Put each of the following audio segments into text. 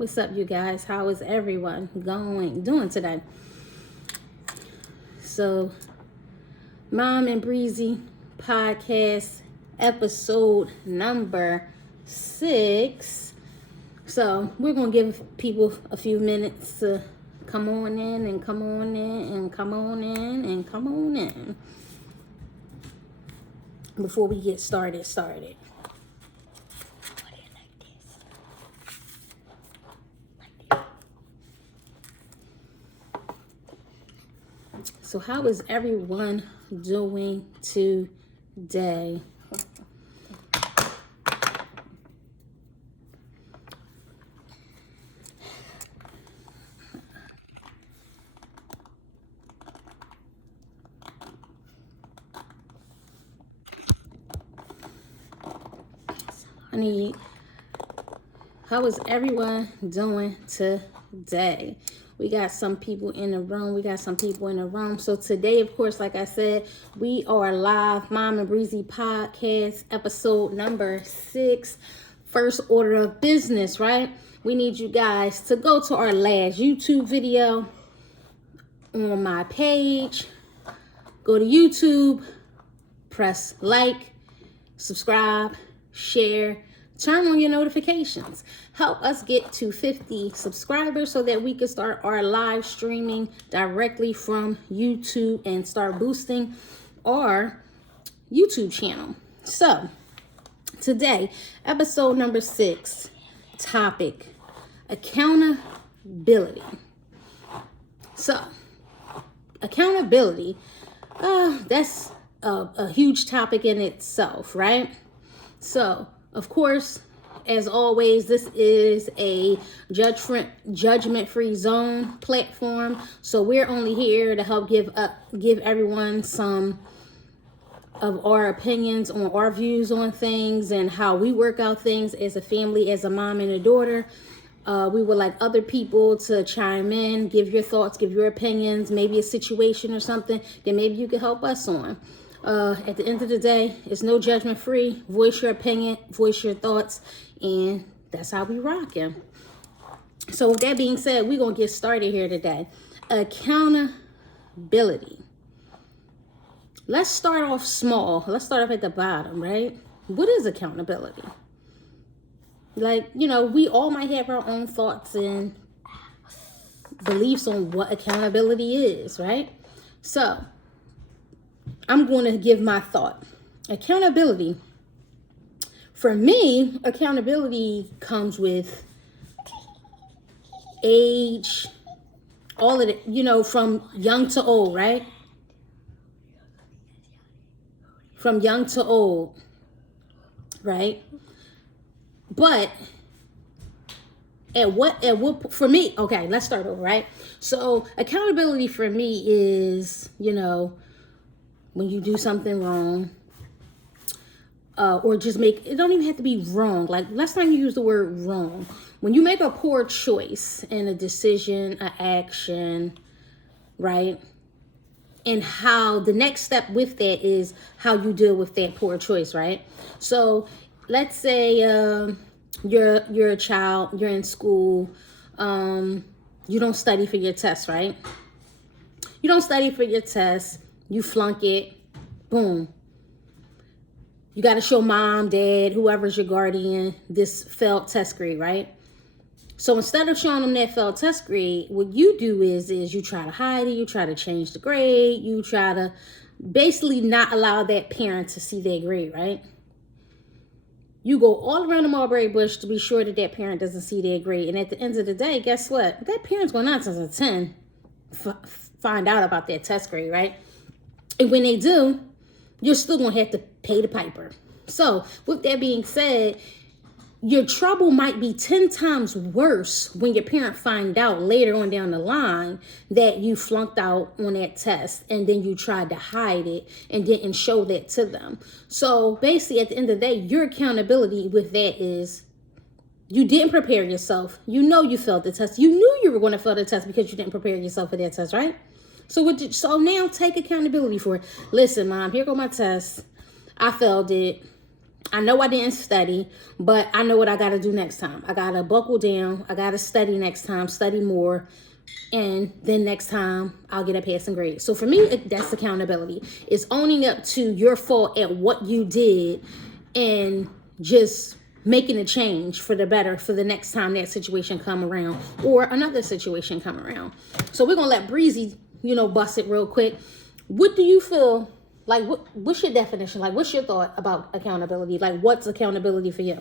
What's up, you guys? How is everyone doing today? So, Mom&Breezy podcast episode number 6. So, we're going to give people a few minutes to come on in and come on in and come on in and come on in before we get started. So how is everyone doing today? Honey, how is everyone doing today? We got some people in the room. So today, of course, like I said, we are live, Mom&Breezy podcast, episode number 6. First order of business, right? We need you guys to go to our last YouTube video on my page. Go to YouTube, press like, subscribe, share, turn on your notifications. Help us get to 50 subscribers so that we can start our live streaming directly from YouTube and start boosting our YouTube channel. So today, episode number 6, topic, accountability. So accountability, that's a huge topic in itself, right? So, of course, as always, this is a judgment-free zone platform. So we're only here to help give everyone some of our opinions on our views on things and how we work out things as a family, as a mom and a daughter. We would like other people to chime in, give your thoughts, give your opinions, maybe a situation or something that maybe you could help us on. At the end of the day, it's no judgment free. Voice your opinion, voice your thoughts, and that's how we rockin'. So with that being said, we're going to get started here today. Accountability. Let's start off small. Let's start off at the bottom, right? What is accountability? Like, we all might have our own thoughts and beliefs on what accountability is, right? So I'm going to give my thought. Accountability. For me, accountability comes with age, all of it, from young to old, right? From young to old, right? But at what for me, okay, let's start over, right? So accountability for me is, when you do something wrong, or just it don't even have to be wrong. Like, last time you use the word wrong. When you make a poor choice in a decision, an action, right? And how the next step with that is how you deal with that poor choice, right? So let's say you're a child, you're in school, you don't study for your test, right? You don't study for your test, you flunk it, boom. You got to show mom, dad, whoever's your guardian, this failed test grade, right? So instead of showing them that failed test grade, what you do is you try to hide it, you try to change the grade, you try to basically not allow that parent to see their grade, right? You go all around the mulberry bush to be sure that that parent doesn't see their grade. And at the end of the day, guess what? That parent's going 9 times out of 10 find out about that test grade, right? And when they do, you're still going to have to pay the piper. So with that being said, your trouble might be 10 times worse when your parent find out later on down the line that you flunked out on that test and then you tried to hide it and didn't show that to them. So basically, at the end of the day, your accountability with that is you didn't prepare yourself. You failed the test. You knew you were going to fail the test because you didn't prepare yourself for that test, right? So now take accountability for it. Listen, Mom, here go my test. I failed it. I know I didn't study, but I know what I got to do next time. I got to buckle down. I got to study next time, study more. And then next time I'll get a passing grade. So for me, that's accountability. It's owning up to your fault at what you did and just making a change for the better for the next time that situation come around or another situation come around. So we're going to let Breezy, bust it real quick. What do you feel like? What's your definition? Like, what's your thought about accountability? Like, what's accountability for you?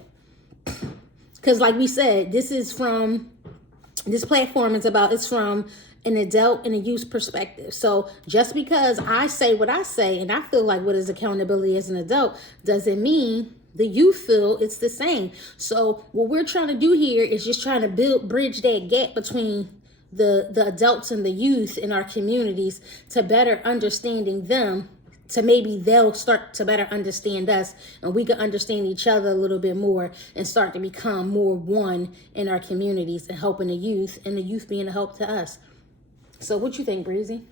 Because like we said, this platform it's from an adult and a youth perspective. So just because I say what I say and I feel like what is accountability as an adult doesn't mean the youth feel it's the same. So what we're trying to do here is just trying to bridge that gap between the adults and the youth in our communities to better understanding them, to maybe they'll start to better understand us and we can understand each other a little bit more and start to become more one in our communities and helping the youth and the youth being a help to us. So what you think, Breezy?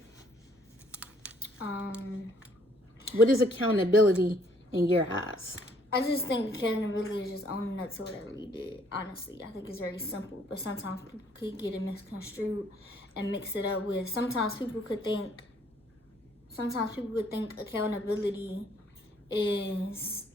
What is accountability in your eyes? I just think accountability is just owning up to whatever you did. Honestly, I think it's very simple, but sometimes people could get it misconstrued and mix it up with. Sometimes people could think accountability is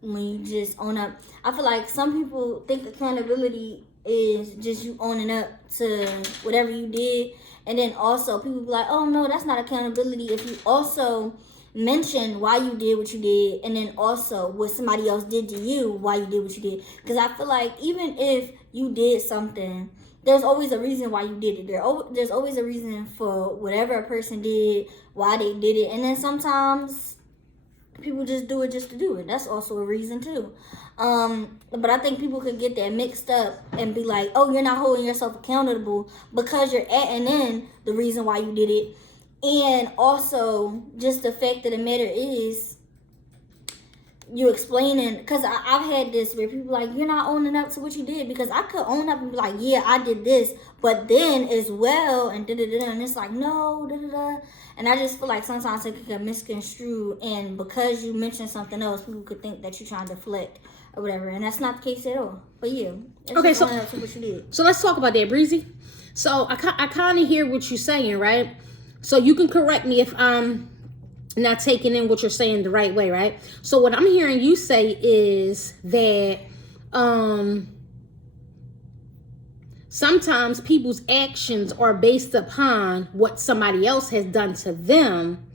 when you just own up. I feel like some people think accountability is just you owning up to whatever you did, and then also people be like, oh no, that's not accountability if you also mention why you did what you did, and then also what somebody else did to you, why you did what you did. Because I feel like even if you did something, there's always a reason why you did it. There's always a reason for whatever a person did, why they did it. And then sometimes people just do it just to do it. That's also a reason too. But I think people could get that mixed up and be like, oh, you're not holding yourself accountable because you're adding in the reason why you did it. And also, just the fact of the matter is, you explaining, because I've had this where people like, you're not owning up to what you did, because I could own up and be like, yeah, I did this, but then as well, and da-da-da-da, and it's like, no, da-da-da, and I just feel like sometimes it could get misconstrued, and because you mentioned something else, people could think that you're trying to deflect or whatever, and that's not the case at all. But yeah, okay, so owning up to what you did. So let's talk about that, Breezy. So I kind of hear what you're saying, right? So you can correct me if I'm not taking in what you're saying the right way, right? So what I'm hearing you say is that sometimes people's actions are based upon what somebody else has done to them.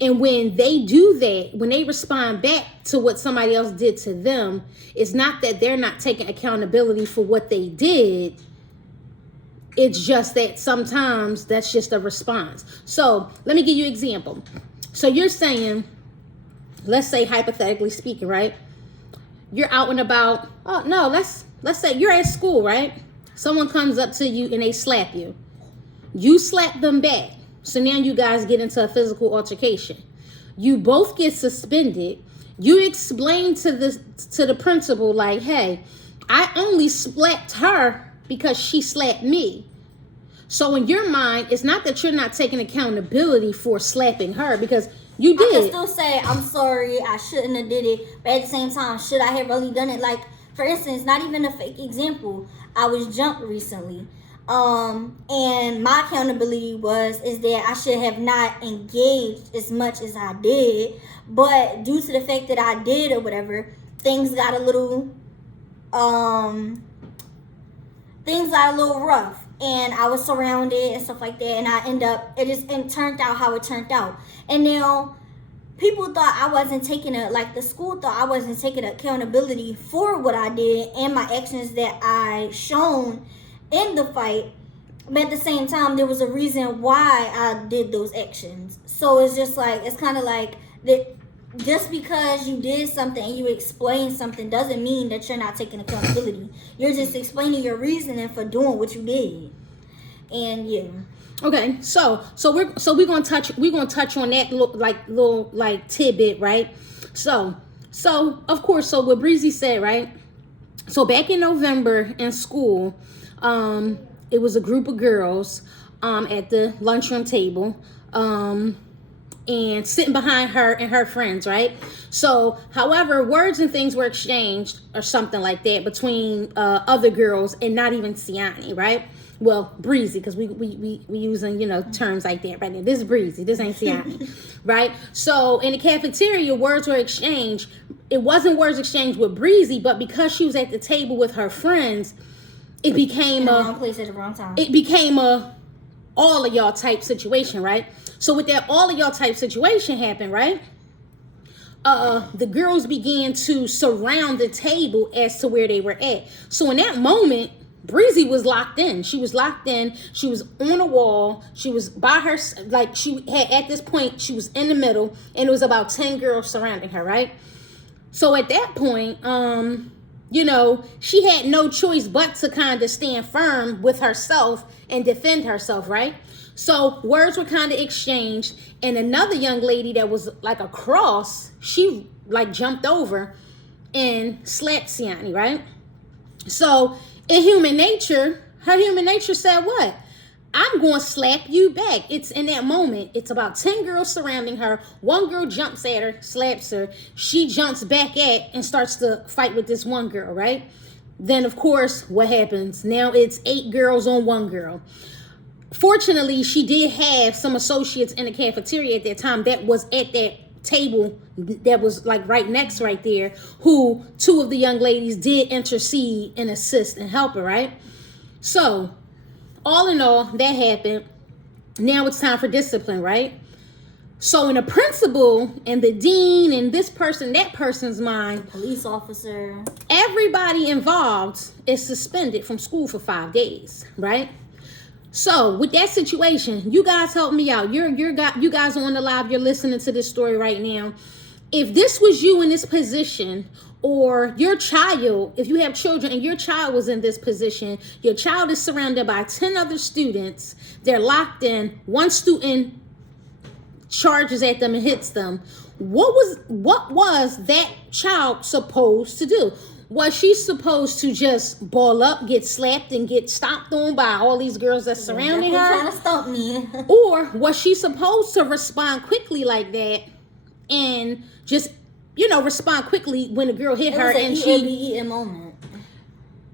And when they do that, when they respond back to what somebody else did to them, it's not that they're not taking accountability for what they did. It's just that sometimes that's just a response. So let me give you an example. So you're saying, let's say hypothetically speaking, right? You're out and about. Oh no, let's say you're at school, right? Someone comes up to you and they slap you. You slap them back. So now you guys get into a physical altercation. You both get suspended. You explain to the principal like, hey, I only slapped her because she slapped me. So in your mind, it's not that you're not taking accountability for slapping her, because you did. I can still say, I'm sorry, I shouldn't have did it. But at the same time, should I have really done it? Like, for instance, not even a fake example. I was jumped recently. And my accountability is that I should have not engaged as much as I did. But due to the fact that I did or whatever, things got a little rough, and I was surrounded and stuff like that, and it turned out how it turned out. And now people thought I wasn't the school thought I wasn't taking accountability for what I did and my actions that I shown in the fight. But at the same time, there was a reason why I did those actions. So it's just like, it's kind of like that. Just because you did something and you explain something doesn't mean that you're not taking accountability. You're just explaining your reasoning for doing what you did. And yeah. Okay, so we're gonna touch on that little tidbit, right? So of course, so what Breezy said, right? So back in November in school, it was a group of girls at the lunchroom table. and sitting behind her and her friends, right? So, however, words and things were exchanged or something like that between other girls and not even Siani, right? Well, Breezy, because we using, terms like that right now. This is Breezy. This ain't Siani, right? So, in the cafeteria, words were exchanged. It wasn't words exchanged with Breezy, but because she was at the table with her friends, it became in the wrong place at the wrong time. It became a all of y'all type situation, right? So with that all of y'all type situation happened, right? The girls began to surround the table as to where they were at. So in that moment, Breezy was locked in. She was locked in. She was on a wall. She was by her, like she had at this point, she was in the middle, and it was about 10 girls surrounding her, right? So at that point, she had no choice but to kind of stand firm with herself and defend herself, right? So words were kind of exchanged, and another young lady that was like across, she like jumped over and slapped Siani, right? So in her human nature said what? I'm going to slap you back. It's in that moment. It's about 10 girls surrounding her. One girl jumps at her, slaps her. She jumps back at and starts to fight with this one girl, right? Then, of course, what happens? Now it's 8 girls on one girl. Fortunately, she did have some associates in the cafeteria at that time that was at that table that was like right next right there, who 2 of the young ladies did intercede and assist and help her, right? So all in all, that happened. Now it's time for discipline, right? So in the principal and the dean and this person, that person's mind, police officer, everybody involved is suspended from school for 5 days, right? So with that situation, you guys help me out. You guys are on the live. You're listening to this story right now. If this was you in this position, or your child, if you have children and your child was in this position, your child is surrounded by 10 other students, they're locked in, one student charges at them and hits them, what was that child supposed to do? Was she supposed to just ball up, get slapped, and get stomped on by all these girls that's surrounding her? Trying to stomp me. Or was she supposed to respond quickly like that and just respond quickly when a girl hit her and she moment.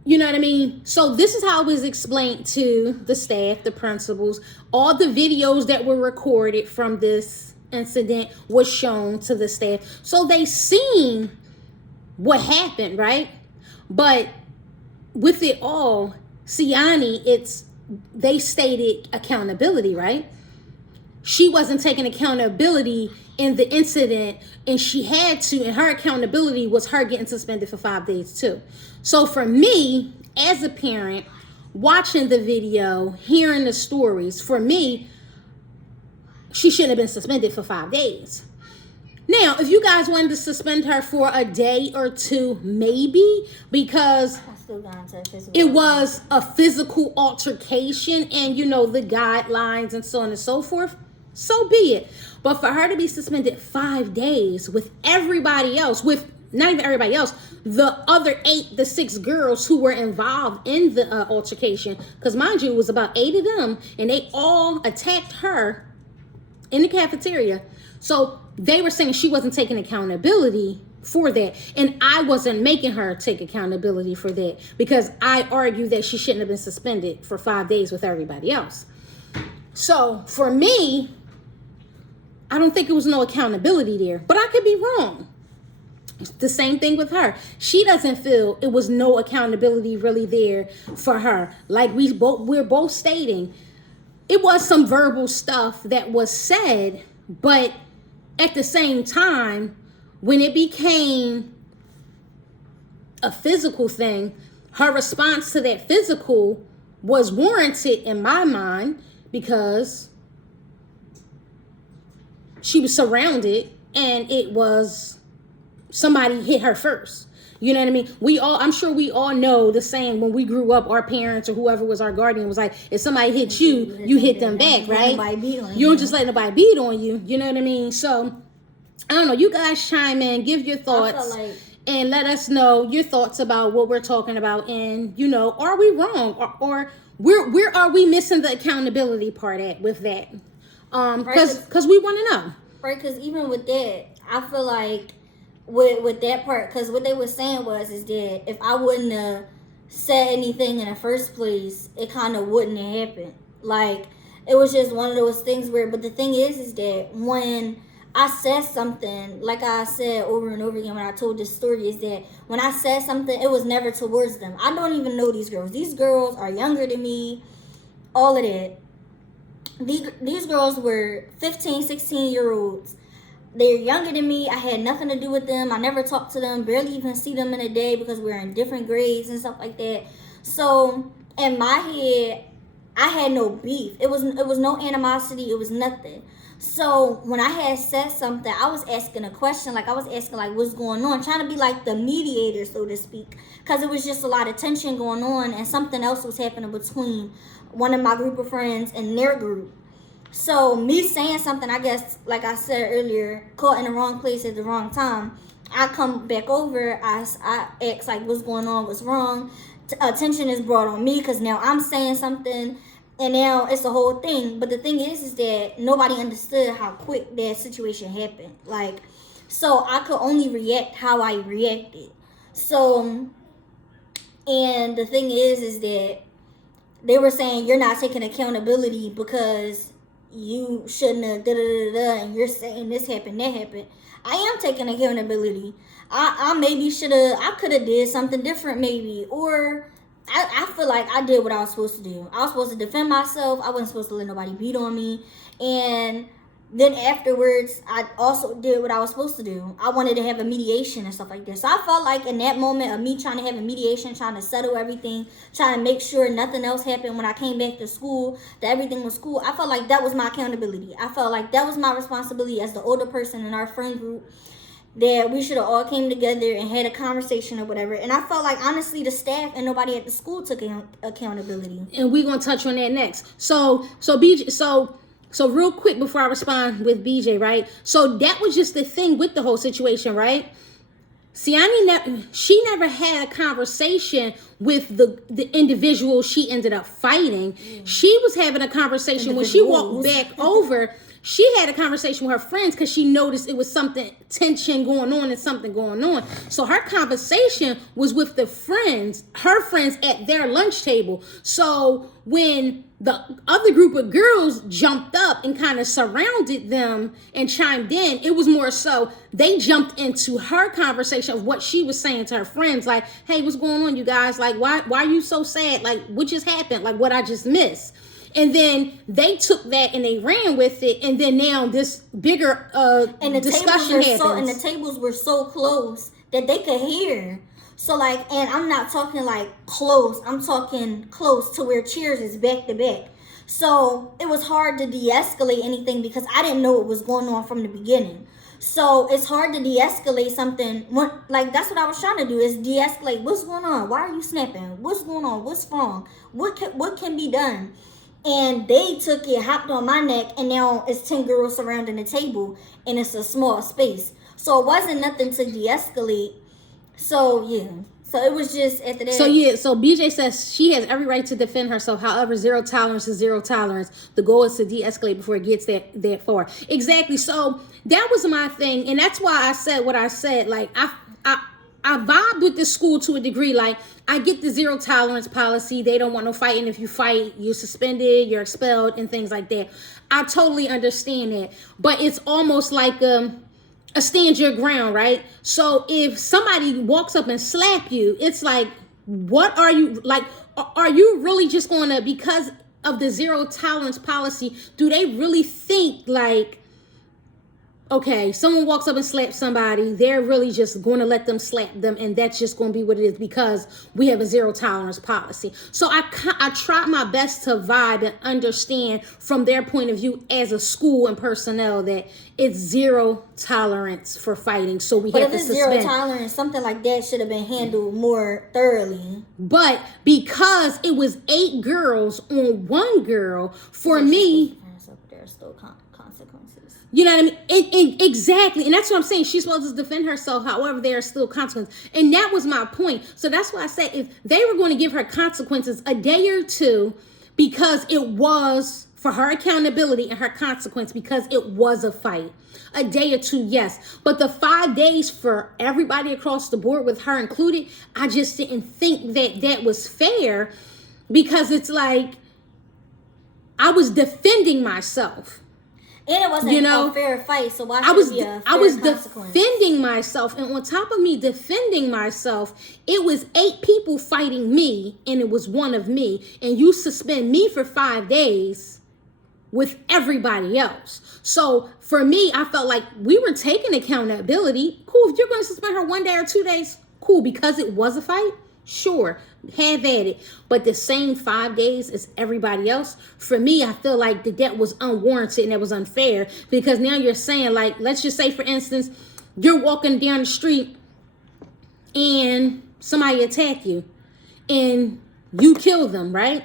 You know what I mean? So this is how it was explained to the staff, the principals. All the videos that were recorded from this incident was shown to the staff. So they seen what happened, right? But with it all, Siani, they stated accountability, right? She wasn't taking accountability in the incident, and she had to, and her accountability was her getting suspended for 5 days too. So for me, as a parent, watching the video, hearing the stories, for me, she shouldn't have been suspended for 5 days. Now, if you guys wanted to suspend her for a day or two, maybe, because it was a physical altercation and, the guidelines and so on and so forth, so be it. But for her to be suspended 5 days with everybody else, with not even everybody else, the other 6 girls who were involved in the altercation, because mind you, it was about 8 of them, and they all attacked her in the cafeteria. So they were saying she wasn't taking accountability for that. And I wasn't making her take accountability for that, because I argue that she shouldn't have been suspended for 5 days with everybody else. So for me, I don't think it was no accountability there, but I could be wrong. It's the same thing with her. She doesn't feel it was no accountability really there for her. Like we're both stating, it was some verbal stuff that was said, but at the same time, when it became a physical thing, her response to that physical was warranted in my mind, because she was surrounded and it was somebody hit her first. You know what I mean? I'm sure we all know the saying, when we grew up, our parents or whoever was our guardian was like, if somebody hit you, you hit them back, right? You don't just let nobody beat on you. You know what I mean? So I don't know. You guys chime in, give your thoughts, and let us know your thoughts about what we're talking about. And, are we wrong? Or where are we missing the accountability part at with that? Because we want to know. Right, because even with that, I feel like with that part, because what they were saying is that if I wouldn't have said anything in the first place, it kind of wouldn't have happened. Like, it was just one of those things where, but the thing is that when I said something, like I said over and over again when I told this story, is that when I said something, it was never towards them. I don't even know these girls. These girls are younger than me, all of that. These girls were 15, 16-year-olds. They're younger than me. I had nothing to do with them. I never talked to them, barely even see them in a day because we're in different grades and stuff like that. So in my head, I had no beef. It was no animosity. It was nothing. So when I had said something, I was asking a question. Like, I was asking, like, what's going on? Trying to be like the mediator, so to speak. Because it was just a lot of tension going on and something else was happening between one of my group of friends and their group. So me saying something, I guess, like I said earlier, caught in the wrong place at the wrong time. I come back over, I ask, like, what's going on, what's wrong? Attention is brought on me because now I'm saying something, and now it's the whole thing. But the thing is that nobody understood how quick that situation happened. Like, so I could only react how I reacted. So, and the thing is that they were saying you're not taking accountability because you shouldn't have and you're saying this happened, that happened. I am taking accountability. I maybe I could have did something different maybe, or I feel like I did what I was supposed to do. I was supposed to defend myself. I wasn't supposed to let nobody beat on me. And then afterwards, I also did what I was supposed to do. I wanted to have a mediation and stuff like that. So I felt like in that moment of me trying to have a mediation, trying to settle everything, trying to make sure nothing else happened when I came back to school, that everything was cool, I felt like that was my accountability. I felt like that was my responsibility as the older person in our friend group, that we should have all came together and had a conversation or whatever. And I felt like, honestly, the staff and nobody at the school took accountability. And we're going to touch on that next. So real quick before I respond with BJ, right? So that was just the thing with the whole situation, right? Siani, she never had a conversation with the individual she ended up fighting. She was having a conversation when she walked back over. She had a conversation with her friends because she noticed it was tension going on and something going on. So her conversation was with her friends at their lunch table. So when the other group of girls jumped up and kind of surrounded them and chimed in, it was more so they jumped into her conversation of what she was saying to her friends. Like, hey, what's going on, you guys? Like, why are you so sad? Like, what just happened? Like, what I just missed? And then they took that and they ran with it, and then now this bigger discussion happens. And the tables were so close that they could hear. So, like, and I'm not talking like close. I'm talking close to where chairs is back to back. So it was hard to de-escalate anything because I didn't know what was going on from the beginning. So it's hard to de-escalate something. Like, that's what I was trying to do, is de-escalate. What's going on? Why are you snapping? What's going on? What's wrong? What can be done? And they took it, hopped on my neck, and now it's 10 girls surrounding the table, and it's a small space. So it wasn't nothing to de-escalate. So, yeah. So it was just after that. So BJ says she has every right to defend herself. However, zero tolerance is zero tolerance. The goal is to de-escalate before it gets that far. Exactly. So that was my thing. And that's why I said what I said. Like, I vibe with the school to a degree. Like, I get the zero tolerance policy. They don't want no fighting. If you fight, you're suspended, you're expelled, and things like that. I totally understand that. But it's almost like a stand your ground, right? So if somebody walks up and slap you, it's like, what are you, like, are you really just going to, because of the zero tolerance policy, do they really think like, okay, someone walks up and slaps somebody, they're really just going to let them slap them, and that's just going to be what it is because we have a zero tolerance policy. So I try my best to vibe and understand from their point of view as a school and personnel that it's zero tolerance for fighting. So we have to suspend. But if it's zero tolerance, something like that should have been handled more thoroughly. But because it was 8 girls on 1 girl, for me, there's still consequences. You know what I mean? Exactly. And that's what I'm saying. She's supposed to defend herself. However, there are still consequences. And that was my point. So that's why I said if they were going to give her consequences a day or two because it was for her accountability and her consequence because it was a fight. A day or two, yes. But the 5 days for everybody across the board, with her included, I just didn't think that that was fair, because it's like I was defending myself. And it wasn't a fair fight, so why should it be a fair I was consequence? defending myself, and on top of me defending myself, it was 8 people fighting me, and it was one of me, and you suspend me for 5 days with everybody else. So for me, I felt like we were taking accountability. Cool, if you're going to suspend her 1 day or 2 days, cool, because it was a fight. Sure, have at it. But the same 5 days as everybody else, for me, I feel like that was unwarranted and that was unfair, because now you're saying, like, let's just say, for instance, you're walking down the street and somebody attack you and you kill them, right?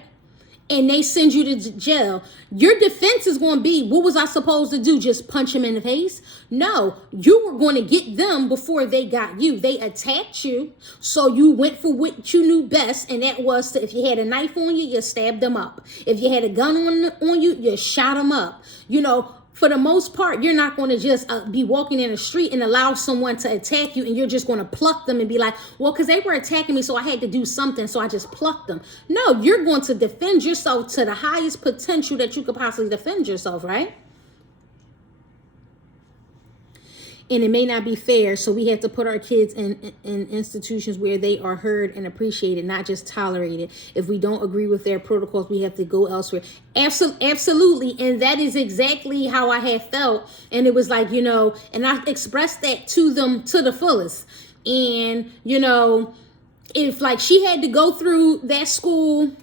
And they send you to jail. Your defense is going to be, what was I supposed to do? Just punch him in the face? No, you were going to get them before they got you. They attacked you, so you went for what you knew best, and that was to, if you had a knife on you, you stabbed them up. If you had a gun on you, you shot them up. You know, for the most part, you're not going to just be walking in the street and allow someone to attack you, and you're just going to pluck them and be like, well, because they were attacking me, so I had to do something, so I just plucked them. No, you're going to defend yourself to the highest potential that you could possibly defend yourself, right? And it may not be fair, so we have to put our kids in institutions where they are heard and appreciated, not just tolerated. If we don't agree with their protocols, we have to go elsewhere. Absolutely, and that is exactly how I had felt. And it was like, you know, and I expressed that to them to the fullest. And, you know, if like she had to go through that school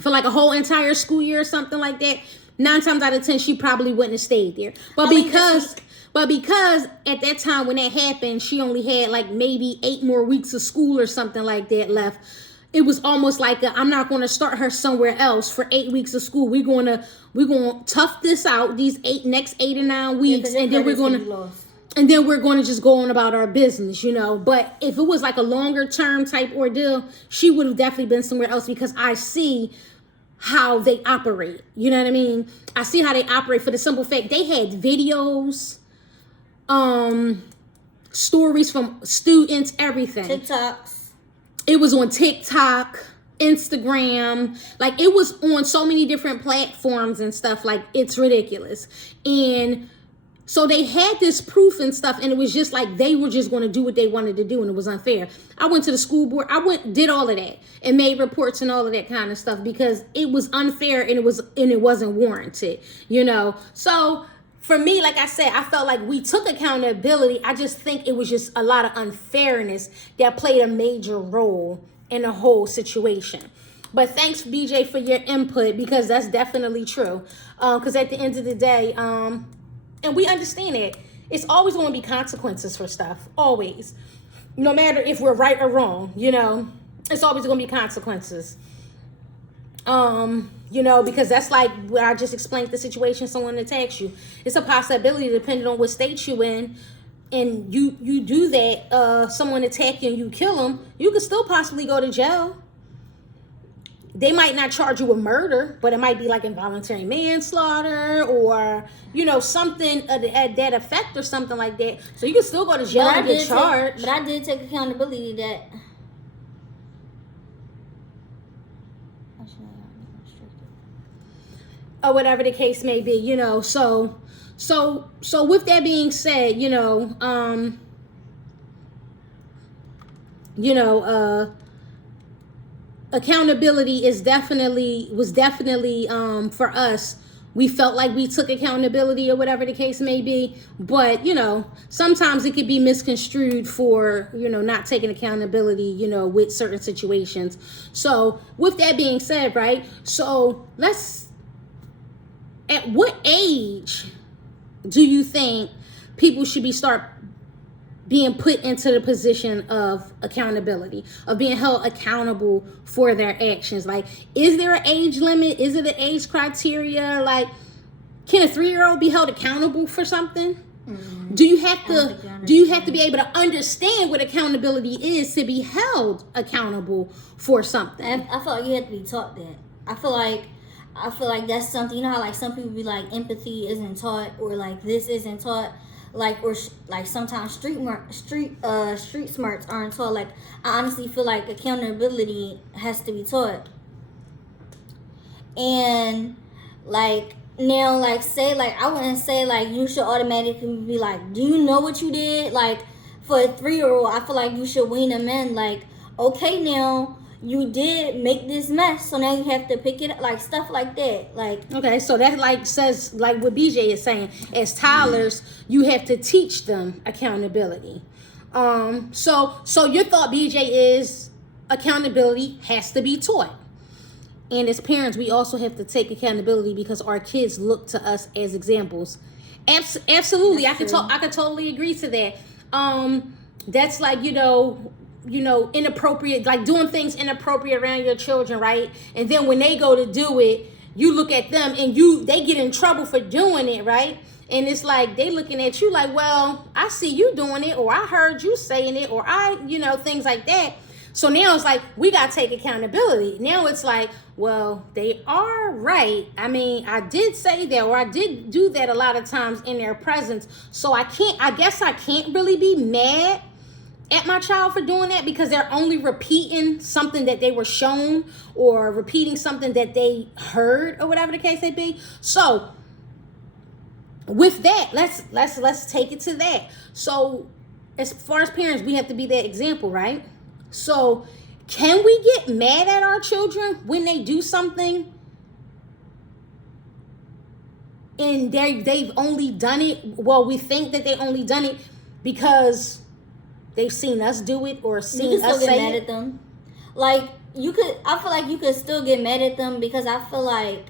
for like a whole entire school year or something like that, 9 times out of 10, she probably wouldn't have stayed there. But because at that time when that happened, she only had like maybe 8 more weeks of school or something like that left. It was almost like I'm not going to start her somewhere else for 8 weeks of school. We're going to tough this out these next 8 or 9 weeks, and then we're going to just go on about our business, you know. But if it was like a longer term type ordeal, she would have definitely been somewhere else, because I see how they operate. You know what I mean? I see how they operate, for the simple fact they had videos, stories from students, everything. TikToks. It was on TikTok, Instagram, like it was on so many different platforms and stuff. Like, it's ridiculous. And so they had this proof and stuff, and it was just like they were just going to do what they wanted to do, and it was unfair. I went to the school board. Did all of that and made reports and all of that kind of stuff, because it was unfair and it wasn't warranted, you know. So for me, like I said, I felt like we took accountability. I just think it was just a lot of unfairness that played a major role in the whole situation. But thanks, BJ, for your input, because that's definitely true. Because at the end of the day, and we understand it, it's always going to be consequences for stuff. Always. No matter if we're right or wrong, you know, it's always going to be consequences. You know, because that's like what I just explained, the situation, someone attacks you. It's a possibility, depending on what state you in, and you do that, someone attack you and you kill them, you could still possibly go to jail. They might not charge you with murder, but it might be like involuntary manslaughter, or, you know, something at that effect or something like that. So you can still go to jail and get charged. But I did take accountability that or whatever the case may be, you know. So with that being said, you know, accountability was definitely for us. We felt like we took accountability, or whatever the case may be. But, you know, sometimes it could be misconstrued for, you know, not taking accountability, you know, with certain situations. So with that being said, right, so at what age do you think people should start being put into the position of accountability, of being held accountable for their actions? Like, is there an age limit? Is it an age criteria? Like, can a 3-year-old be held accountable for something? Mm-hmm. Do you have to be able to understand what accountability is to be held accountable for something? I feel like you have to be taught that. I feel like I feel like that's something, you know how like some people be like empathy isn't taught, or like this isn't taught, like, or like sometimes street smarts aren't taught. Like, I honestly feel like accountability has to be taught. And like now, like, say, like, I wouldn't say like you should automatically be like, do you know what you did? Like, for a 3-year old, I feel like you should wean them in, like, okay, now you did make this mess, so now you have to pick it up, like stuff like that. Like, Okay, so that like says like what BJ is saying. As toddlers, you have to teach them accountability. So your thought, BJ, is accountability has to be taught. And as parents, we also have to take accountability because our kids look to us as examples. Absolutely, That's true. I could totally agree to that. That's like inappropriate, like doing things inappropriate around your children, right? And then when they go to do it, you look at them and they get in trouble for doing it, right? And it's like they looking at you like, well, I see you doing it, or I heard you saying it, or things like that. So now it's like we got to take accountability. Now it's like, well, they are right. I mean, I did say that, or I did do that a lot of times in their presence. So I guess I can't really be mad at my child for doing that because they're only repeating something that they were shown or repeating something that they heard or whatever the case may be. So with that, let's take it to that. So as far as parents, we have to be that example, right? So can we get mad at our children when they do something and they've only done it, well, we think that they only done it because they've seen us do it or seen you can us still get say mad it? at them. Like, I feel like you could still get mad at them, because I feel like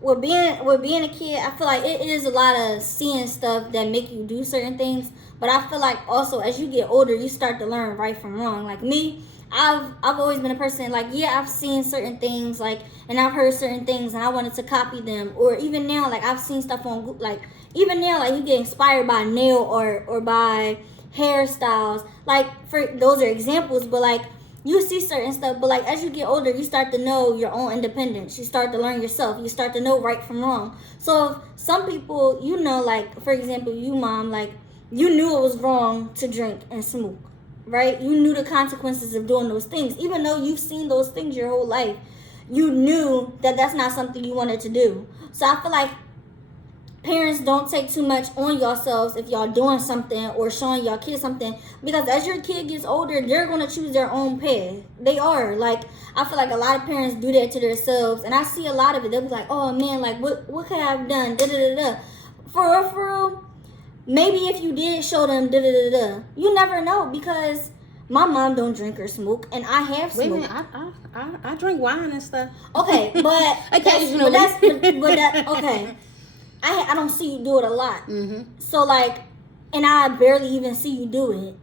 with being a kid, I feel like it is a lot of seeing stuff that make you do certain things. But I feel like also as you get older, you start to learn right from wrong. Like me, I've always been a person, like, yeah, I've seen certain things, like, and I've heard certain things, and I wanted to copy them. Or even now, like, I've seen stuff on, like, even now, like, you get inspired by nail art or by hairstyles. Like, for those are examples, but like, you see certain stuff, but like as you get older, you start to know your own independence. You start to learn yourself. You start to know right from wrong. So some people, like, for example, you, mom, like, you knew it was wrong to drink and smoke, right? You knew the consequences of doing those things. Even though you've seen those things your whole life, you knew that that's not something you wanted to do. So I feel like parents, don't take too much on yourselves if y'all doing something or showing y'all kids something, because as your kid gets older, they're going to choose their own path. They are. Like, I feel like a lot of parents do that to themselves, and I see a lot of it. They'll be like, oh man, like, what could I have done, da da da da. For real, maybe if you did show them da da da da, you never know, because my mom don't drink or smoke, and I have smoked. Wait a minute, I drink wine and stuff. Okay, but occasionally. Okay. I don't see you do it a lot. Mm-hmm. So, like, and I barely even see you do it.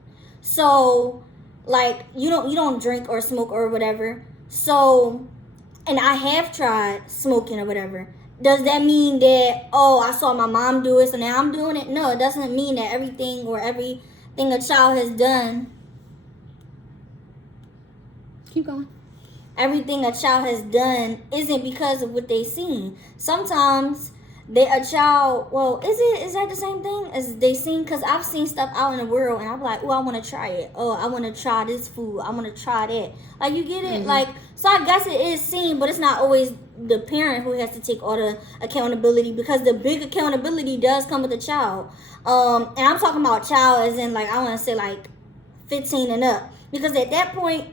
So, like, you don't drink or smoke or whatever. So, and I have tried smoking or whatever. Does that mean that, oh, I saw my mom do it, so now I'm doing it? No, it doesn't mean that everything a child has done. Keep going. Everything a child has done isn't because of what they've seen. Sometimes a child, well, is that the same thing as they seen? Because I've seen stuff out in the world and I'm like, oh, I want to try it. Oh, I want to try this food. I want to try that. Like, you get it? Mm-hmm. Like, so I guess it is seen, but it's not always the parent who has to take all the accountability, because the big accountability does come with the child. And I'm talking about child as in, like, I want to say like 15 and up, because at that point,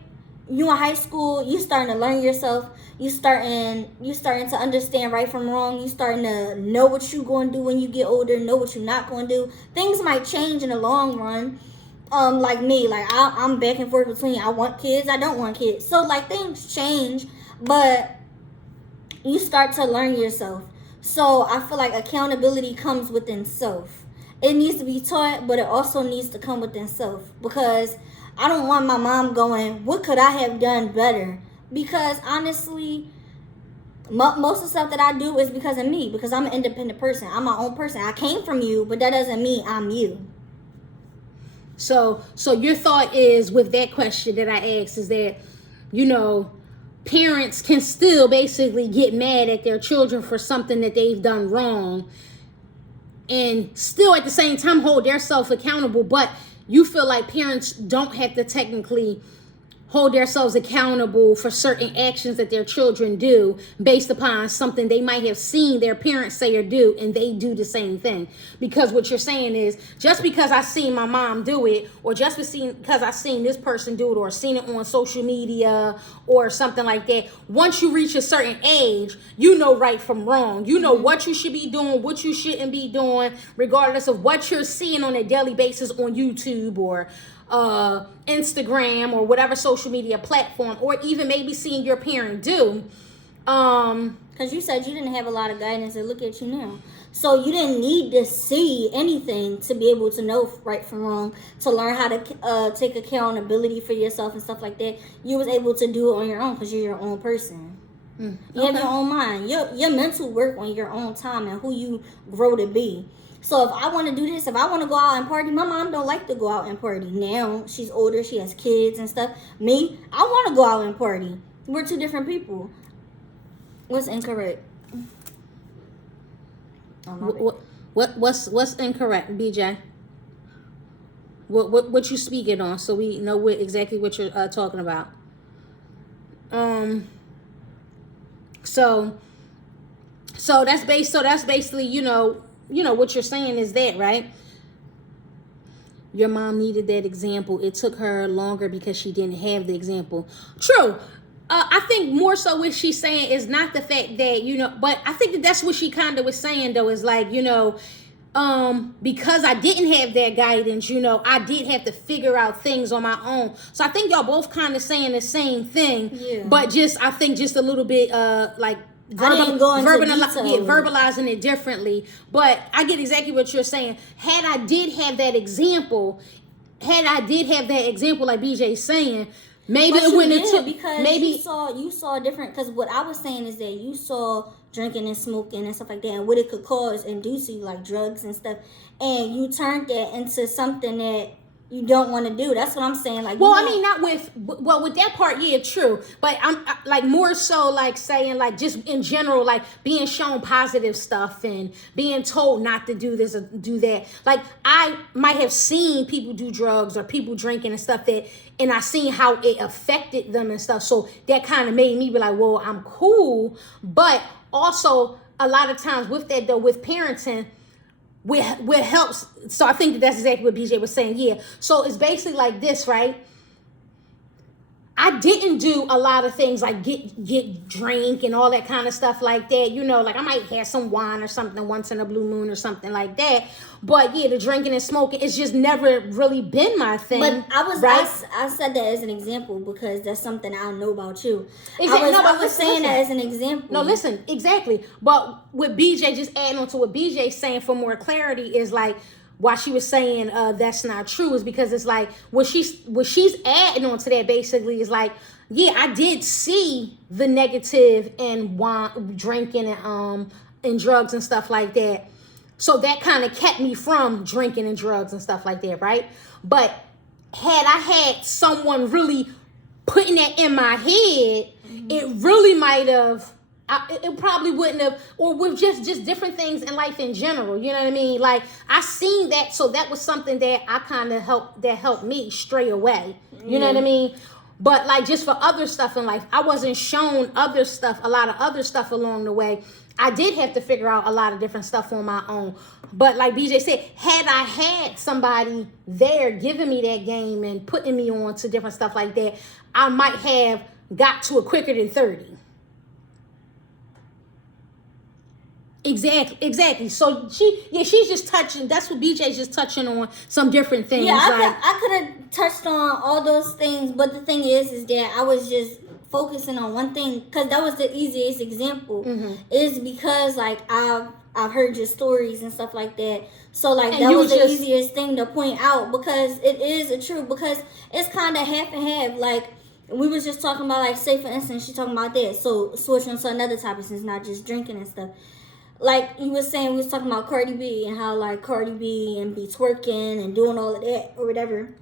you in high school, you starting to learn yourself. You starting to understand right from wrong. You starting to know what you going to do when you get older, know what you're not going to do. Things might change in the long run. Like me, like I'm back and forth between I want kids, I don't want kids. So like things change, but you start to learn yourself. So I feel like accountability comes within self. It needs to be taught, but it also needs to come within self, because I don't want my mom going, what could I have done better? Because honestly, most of the stuff that I do is because of me, because I'm an independent person. I'm my own person. I came from you, but that doesn't mean I'm you. So your thought is, with that question that I asked, is that, parents can still basically get mad at their children for something that they've done wrong, and still at the same time hold themselves accountable. But you feel like parents don't have to technically hold themselves accountable for certain actions that their children do based upon something they might have seen their parents say or do, and they do the same thing. Because what you're saying is, just because I seen my mom do it, or just because I seen this person do it, or seen it on social media or something like that, once you reach a certain age, you know right from wrong. You know what you should be doing, what you shouldn't be doing, regardless of what you're seeing on a daily basis on YouTube or Instagram or whatever social media platform, or even maybe seeing your parent do. Because you said you didn't have a lot of guidance, and look at you now. So you didn't need to see anything to be able to know right from wrong, to learn how to take accountability for yourself and stuff like that. You was able to do it on your own because you're your own person. You have your own mind. Your mental work on your own time and who you grow to be. So if I want to do this, if I want to go out and party, my mom don't like to go out and party. Now she's older, she has kids and stuff. Me, I want to go out and party. We're two different people. What's incorrect? What's incorrect, BJ? What you speaking on, so we know exactly what you're talking about. So that's basically, you know what you're saying is that, right? Your mom needed that example. It took her longer because she didn't have the example. True. I think more so what she's saying is not the fact that, but I think that's what she kind of was saying, though, is like, because I didn't have that guidance, I did have to figure out things on my own. So I think y'all both kind of saying the same thing, but I think just a little bit, like, verbalizing it differently. But I get exactly what you're saying. Had I did have that example, like BJ's saying, maybe it wouldn't have took, because maybe you saw different. Because what I was saying is that you saw drinking and smoking and stuff like that, and what it could cause, induce you, like drugs and stuff, and you turned that into something that you don't want to do. That's what I'm saying. Like, well, I mean, not with that part, yeah, true. But I'm like more so like saying, like, just in general, like being shown positive stuff and being told not to do this or do that. Like, I might have seen people do drugs or people drinking and stuff and I seen how it affected them and stuff. So that kind of made me be like, well, I'm cool. But also a lot of times with that, though, with parenting, what helps, so I think that's exactly what BJ was saying. Yeah, so it's basically like this, right? I didn't do a lot of things like get drink and all that kind of stuff like that. Like I might have some wine or something once in a blue moon or something like that. But yeah, the drinking and smoking, it's just never really been my thing. But I said that as an example because that's something I know about you. I was saying that as an example. No, listen, exactly. But with BJ, just adding on to what BJ's saying for more clarity is like, why she was saying that's not true is because it's like what she's adding on to that basically is like, yeah, I did see the negative in wine, drinking and drugs and stuff like that. So that kind of kept me from drinking and drugs and stuff like that, right? But had I had someone really putting that in my head, it really might have. It probably wouldn't have, or with just different things in life in general. You know what I mean? Like I seen that, so that was something that I kind of helped me stray away. You know what I mean? But like just for other stuff in life, I wasn't shown a lot of other stuff along the way. I did have to figure out a lot of different stuff on my own. But like BJ said, had I had somebody there giving me that game and putting me on to different stuff like that, I might have got to it quicker than 30. Exactly. So she's just touching. That's what BJ's just touching on some different things. Yeah, I could have touched on all those things, but the thing is that I was just focusing on one thing because that was the easiest example. Is because like I've heard your stories and stuff like that. So like and that was the easiest thing to point out because it is a truth because it's kind of half and half. Like we was just talking about like say for instance she talking about that. So switching to another topic since not just drinking and stuff. Like you was saying, we was talking about Cardi B and how like Cardi B and be twerking and doing all of that or whatever,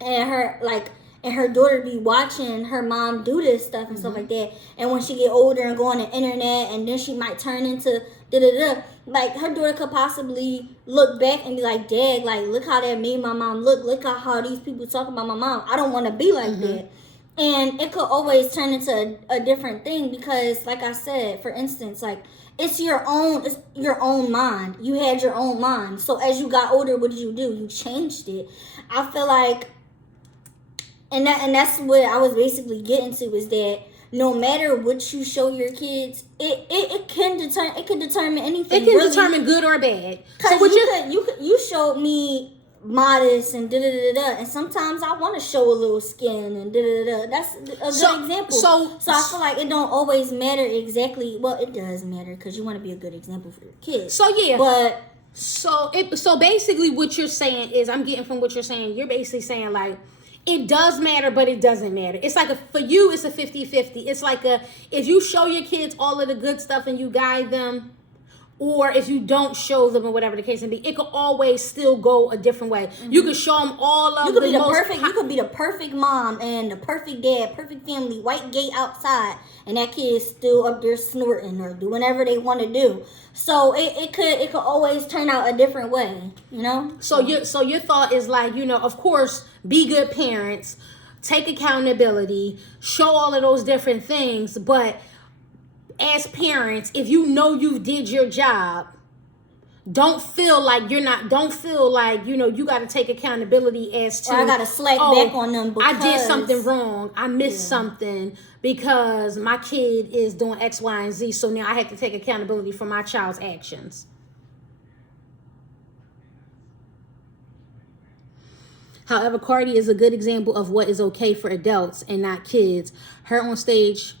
and her like and her daughter be watching her mom do this stuff and stuff like that. And when she get older and go on the internet, and then she might turn into da-da-da, like her daughter could possibly look back and be like, Dad, like look how that made my mom look how these people talk about my mom. I don't want to be like that. And it could always turn into a different thing because, like I said, for instance, like it's your own mind. You had your own mind. So as you got older, what did you do? You changed it. I feel like, and that's what I was basically getting to, is that no matter what you show your kids, it can determine anything. It can determine good or bad. So what you showed me modest and da-da-da-da, and sometimes I want to show a little skin and da-da-da-da. That's a good example. So I feel like it don't always matter exactly. Well, it does matter because you want to be a good example for your kids. So yeah, but so basically what you're saying is, I'm getting from what you're saying, you're basically saying like it does matter, but it doesn't matter. It's like for you, it's a 50-50. It's like if you show your kids all of the good stuff and you guide them, or if you don't show them, or whatever the case may be, it could always still go a different way. You could show them all of you could be the perfect mom and the perfect dad, perfect family, white gate outside, and that kid's still up there snorting or doing whatever they want to do. So it could always turn out a different way, you know. So your thought is like, you know, of course, be good parents, take accountability, show all of those different things, but as parents, if you know you did your job, don't feel like, you know, you got to take accountability as to, or I got to slack back on them because I did something wrong, I missed something because my kid is doing X, Y, and Z, so now I have to take accountability for my child's actions. However, Cardi is a good example of what is okay for adults and not kids. Her on stage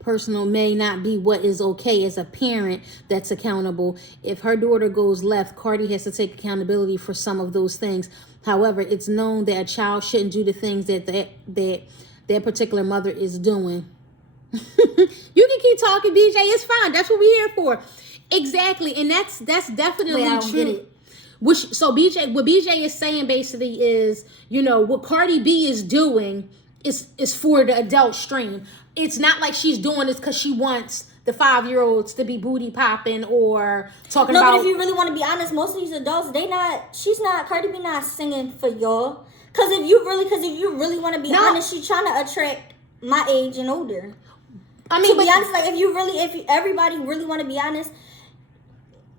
personal may not be what is okay as a parent that's accountable. If her daughter goes left, Cardi has to take accountability for some of those things. However, it's known that a child shouldn't do the things that that particular mother is doing. You can keep talking, BJ. It's fine. That's what we're here for. Exactly. And that's definitely true. What BJ is saying basically is, you know, what Cardi B is doing is for the adult stream. It's not like she's doing this because she wants the 5-year-olds to be booty popping or talking about. No, but if you really want to be honest, most of these adults, Cardi B not singing for y'all. Because if you really want to be honest, she's trying to attract my age and older. I mean, to be honest, like if everybody really want to be honest,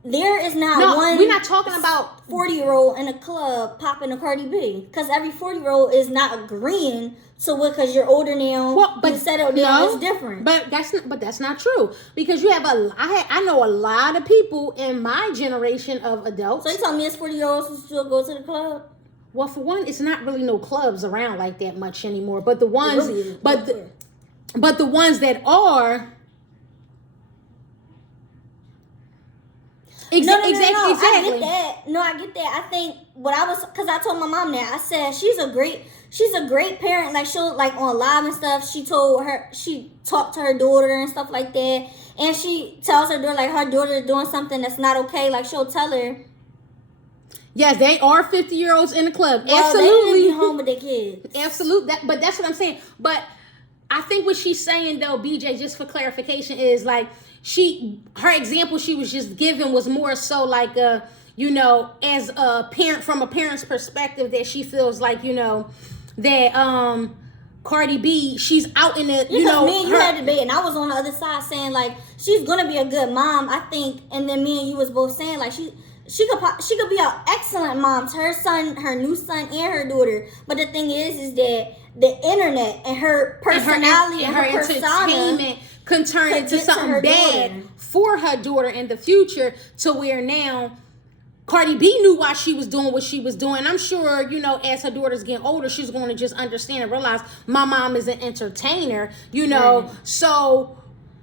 there is not one. We're not talking about 40-year-old in a club popping a Cardi B, because every 40-year-old is not agreeing to what, because you're older now. Well, but settled down, it's different. But that's not true, because you have I know a lot of people in my generation of adults. So you telling me it's 40-year-olds who still go to the club? Well, for one, it's not really no clubs around like that much anymore. But the ones, but the ones that are. Exactly. I get that. No, I get that. I think because I told my mom that. I said she's a great parent. Like she'll, like on live and stuff, she talked to her daughter and stuff like that. And she tells her daughter, like her daughter is doing something that's not okay. Like she'll tell her. Yes, they are 50-year-olds in the club. Well, absolutely. They be home with their kids. Absolutely. But that's what I'm saying. But I think what she's saying though, BJ, just for clarification, is like her example she was just giving was more so like you know, as a parent, from a parent's perspective, that she feels like, you know, that Cardi B, she's out in the, you know, me and you had a debate, and I was on the other side saying like she's gonna be a good mom, I think, and then me and you was both saying like she could be an excellent mom to her son, her new son, and her daughter. But the thing is that the internet and her personality and her entertainment can turn into something bad for her daughter in the future, to where now Cardi B knew why she was doing what she was doing. I'm sure, you know, as her daughter's getting older, she's going to just understand and realize my mom is an entertainer, you know. Right. So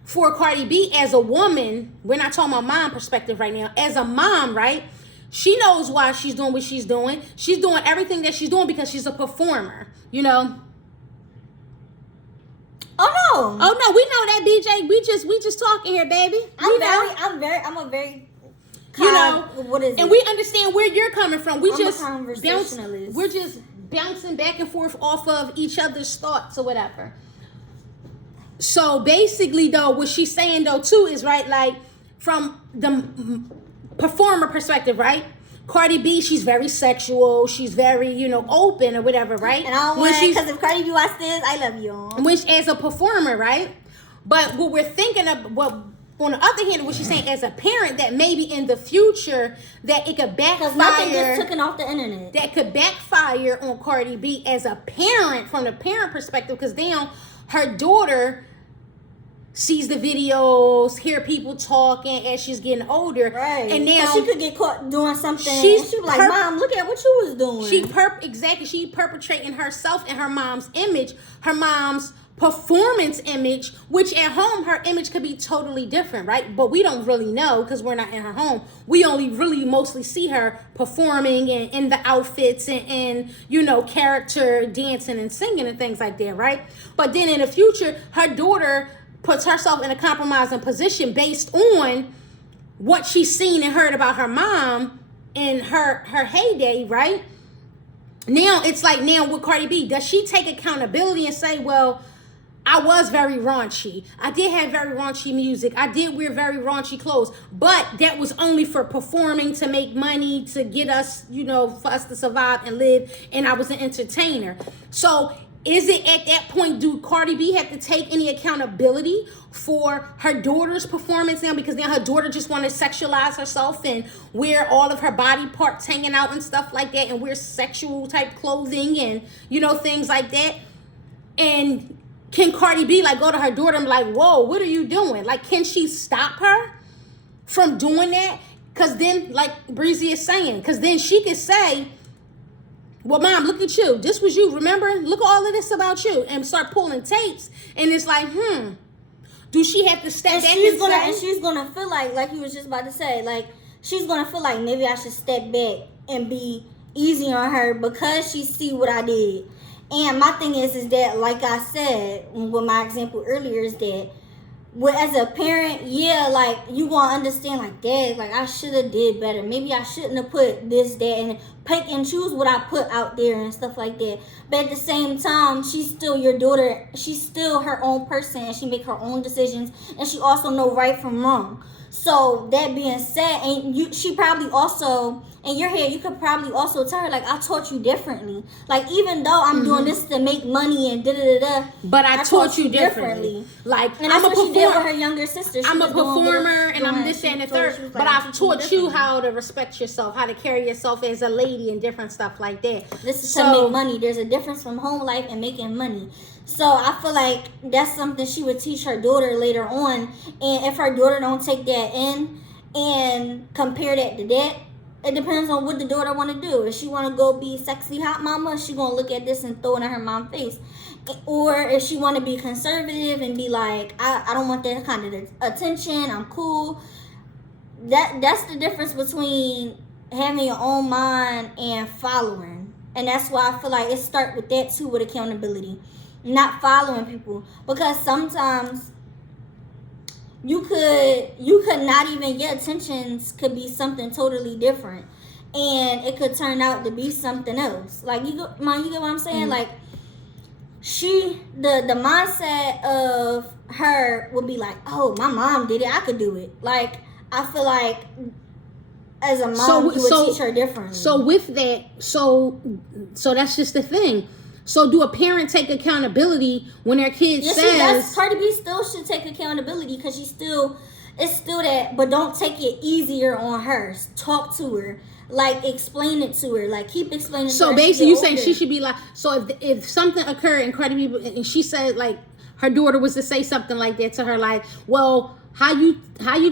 for Cardi B as a woman, we're not talking about mom perspective right now. As a mom, right? She knows why she's doing what she's doing. She's doing everything that she's doing because she's a performer, you know. Oh no, we know that, BJ. We just talking here, baby. I'm a very you know, what is it? And we understand where you're coming from. I'm a conversationalist. We're just bouncing back and forth off of each other's thoughts or whatever. So basically, though, what she's saying though too is right, like from the performer perspective, right? Cardi B, she's very sexual. She's very, open or whatever, right? And I don't want, because if Cardi B watch this, I love you. Which as a performer, right? But what we're thinking of, on the other hand, what she's saying as a parent, that maybe in the future that it could backfire. Because nothing gets taken off the internet. That could backfire on Cardi B as a parent, from the parent perspective, because now her daughter sees the videos, hear people talking as she's getting older, right? And now she could get caught doing something. She's like, "Mom, look at what you was doing." She perpetrating herself and her mom's image, her mom's performance image, which at home her image could be totally different, right? But we don't really know because we're not in her home. We only really mostly see her performing and in the outfits and character dancing and singing and things like that, right? But then in the future, her daughter puts herself in a compromising position based on what she's seen and heard about her mom in her heyday, right? Now it's like, now with Cardi B, does she take accountability and say, well, I was very raunchy. I did have very raunchy music. I did wear very raunchy clothes, but that was only for performing, to make money, to get us, for us to survive and live, and I was an entertainer. So is it at that point, do Cardi B have to take any accountability for her daughter's performance now? Because now her daughter just want to sexualize herself and wear all of her body parts hanging out and stuff like that, and wear sexual type clothing and, things like that. And can Cardi B go to her daughter and be like, whoa, what are you doing? Can she stop her from doing that? Because then, like Breezy is saying, because then she could say, well, Mom, look at you. This was you. Remember? Look at all of this about you. And start pulling tapes. And it's like, do she have to step back and she's going to feel like you was just about to say, she's going to feel like maybe I should step back and be easy on her because she see what I did. And my thing is that, like I said, with my example earlier, is that as a parent, you gonna understand, Dad, I should have did better. Maybe I shouldn't have put this, that, and pick and choose what I put out there and stuff like that. But at the same time, she's still your daughter. She's still her own person, and she make her own decisions, and she also know right from wrong. So that being said, and she probably also, in your head, you could probably also tell her, I taught you differently. Even though I'm doing this to make money and da-da-da-da, but I taught you differently. And that's what she did with her younger sister. I'm a performer and I'm this and the third, but I've taught you how to respect yourself, how to carry yourself as a lady and different stuff like that. This is to make money. There's a difference from home life and making money. So I feel like that's something she would teach her daughter later on. And if her daughter don't take that in and compare that to that, it depends on what the daughter want to do. If she want to go be sexy hot mama, she going to look at this and throw it in her mom's face. Or if she want to be conservative and be like, I don't want that kind of attention, I'm cool. That's the difference between having your own mind and following. And that's why I feel like it starts with that too, with accountability. Not following people, because sometimes you could not even, your intentions could be something totally different, and it could turn out to be something else. You get what I'm saying? Mm-hmm. The mindset of her would be like, oh, my mom did it, I could do it. I feel like as a mom, you would teach her differently. So with that, so that's just the thing. So do a parent take accountability when their kid says... Yes, Cardi B still should take accountability, because it's still that, but don't take it easier on her. Talk to her. Explain it to her. Keep explaining to her. So basically you saying she should be so if something occurred and Cardi B, and she said, her daughter was to say something like that to her, well... How you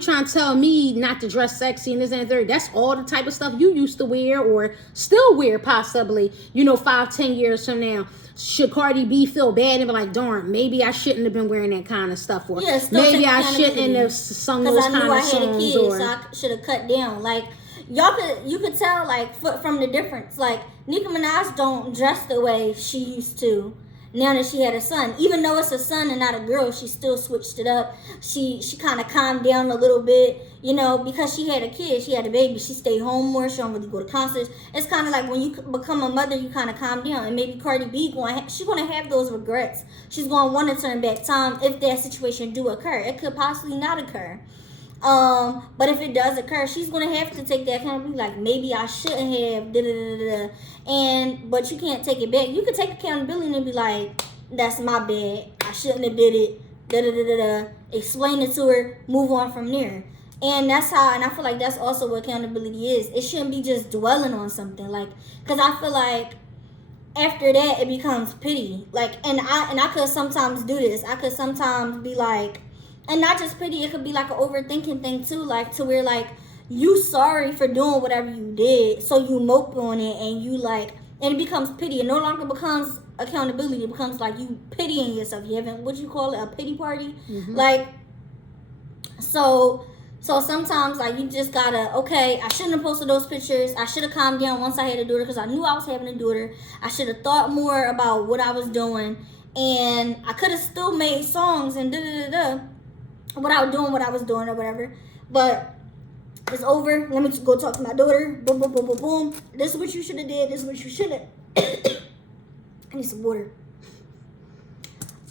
trying to tell me not to dress sexy and this and that? That's all the type of stuff you used to wear or still wear possibly, 5-10 years from now. Should Cardi B feel bad and be like, darn, maybe I shouldn't have been wearing that kind of stuff, or maybe I shouldn't have sung those kind of songs, because I knew I had a kid, so I should have cut down. You could tell from the difference. Nicki Minaj don't dress the way she used to. now that she had a son. Even though it's a son and not a girl, she still switched it up. She kind of calmed down a little bit, you know, because she had a kid, she had a baby. She stayed home more. She don't really go to concerts. It's kind of like when you become a mother, you kind of calm down. And maybe Cardi B she's gonna have those regrets. She's gonna want to turn back time if that situation do occur. It could possibly not occur. But if it does occur, she's gonna have to take that accountability. Like, maybe I shouldn't have, da da da da. And but you can't take it back. You could take accountability and be like, that's my bad. I shouldn't have did it. Da da da da da. Explain it to her. Move on from there. And that's how. And I feel like that's also what accountability is. It shouldn't be just dwelling on something. Like, cause I feel like after that it becomes pity. Like, and I could sometimes do this. I could sometimes be like. And not just pity, it could be like an overthinking thing too, like to where like you sorry for doing whatever you did, so you mope on it and you like, and it becomes pity. It no longer becomes accountability. It becomes like you pitying yourself. You haven't, what you call it, a pity party? Mm-hmm. Like, so sometimes like you just gotta, okay, I shouldn't have posted those pictures. I should have calmed down once I had a daughter because I knew I was having a daughter. I should have thought more about what I was doing, and I could have still made songs and da da da da without doing what I was doing or whatever. But it's over. Let me just go talk to my daughter. Boom, boom, boom, boom, boom. This is what you should have did. This is what you shouldn't. I need some water.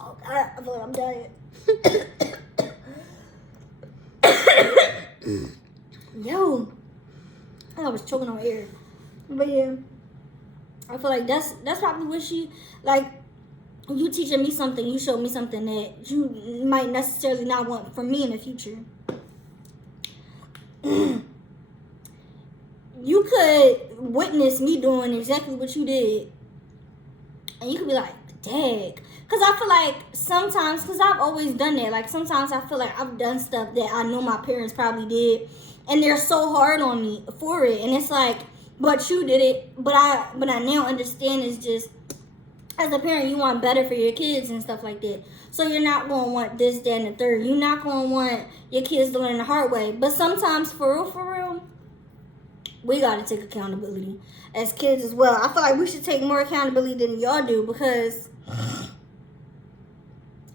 Oh God, I feel like I'm dying. Yo, I was choking on air. But yeah, I feel like that's probably what she like. You teaching me something, you showed me something that you might necessarily not want from me in the future. You could witness me doing exactly what you did, and you could be like, dang. Because I feel like sometimes, because I've always done that, like sometimes I feel like I've done stuff that I know my parents probably did, and they're so hard on me for it. And it's like, but you did it, but I now understand it's just, as a parent, you want better for your kids and stuff like that. So you're not going to want this, that, and the third. You're not going to want your kids to learn the hard way. But sometimes, for real, we got to take accountability as kids as well. I feel like we should take more accountability than y'all do because,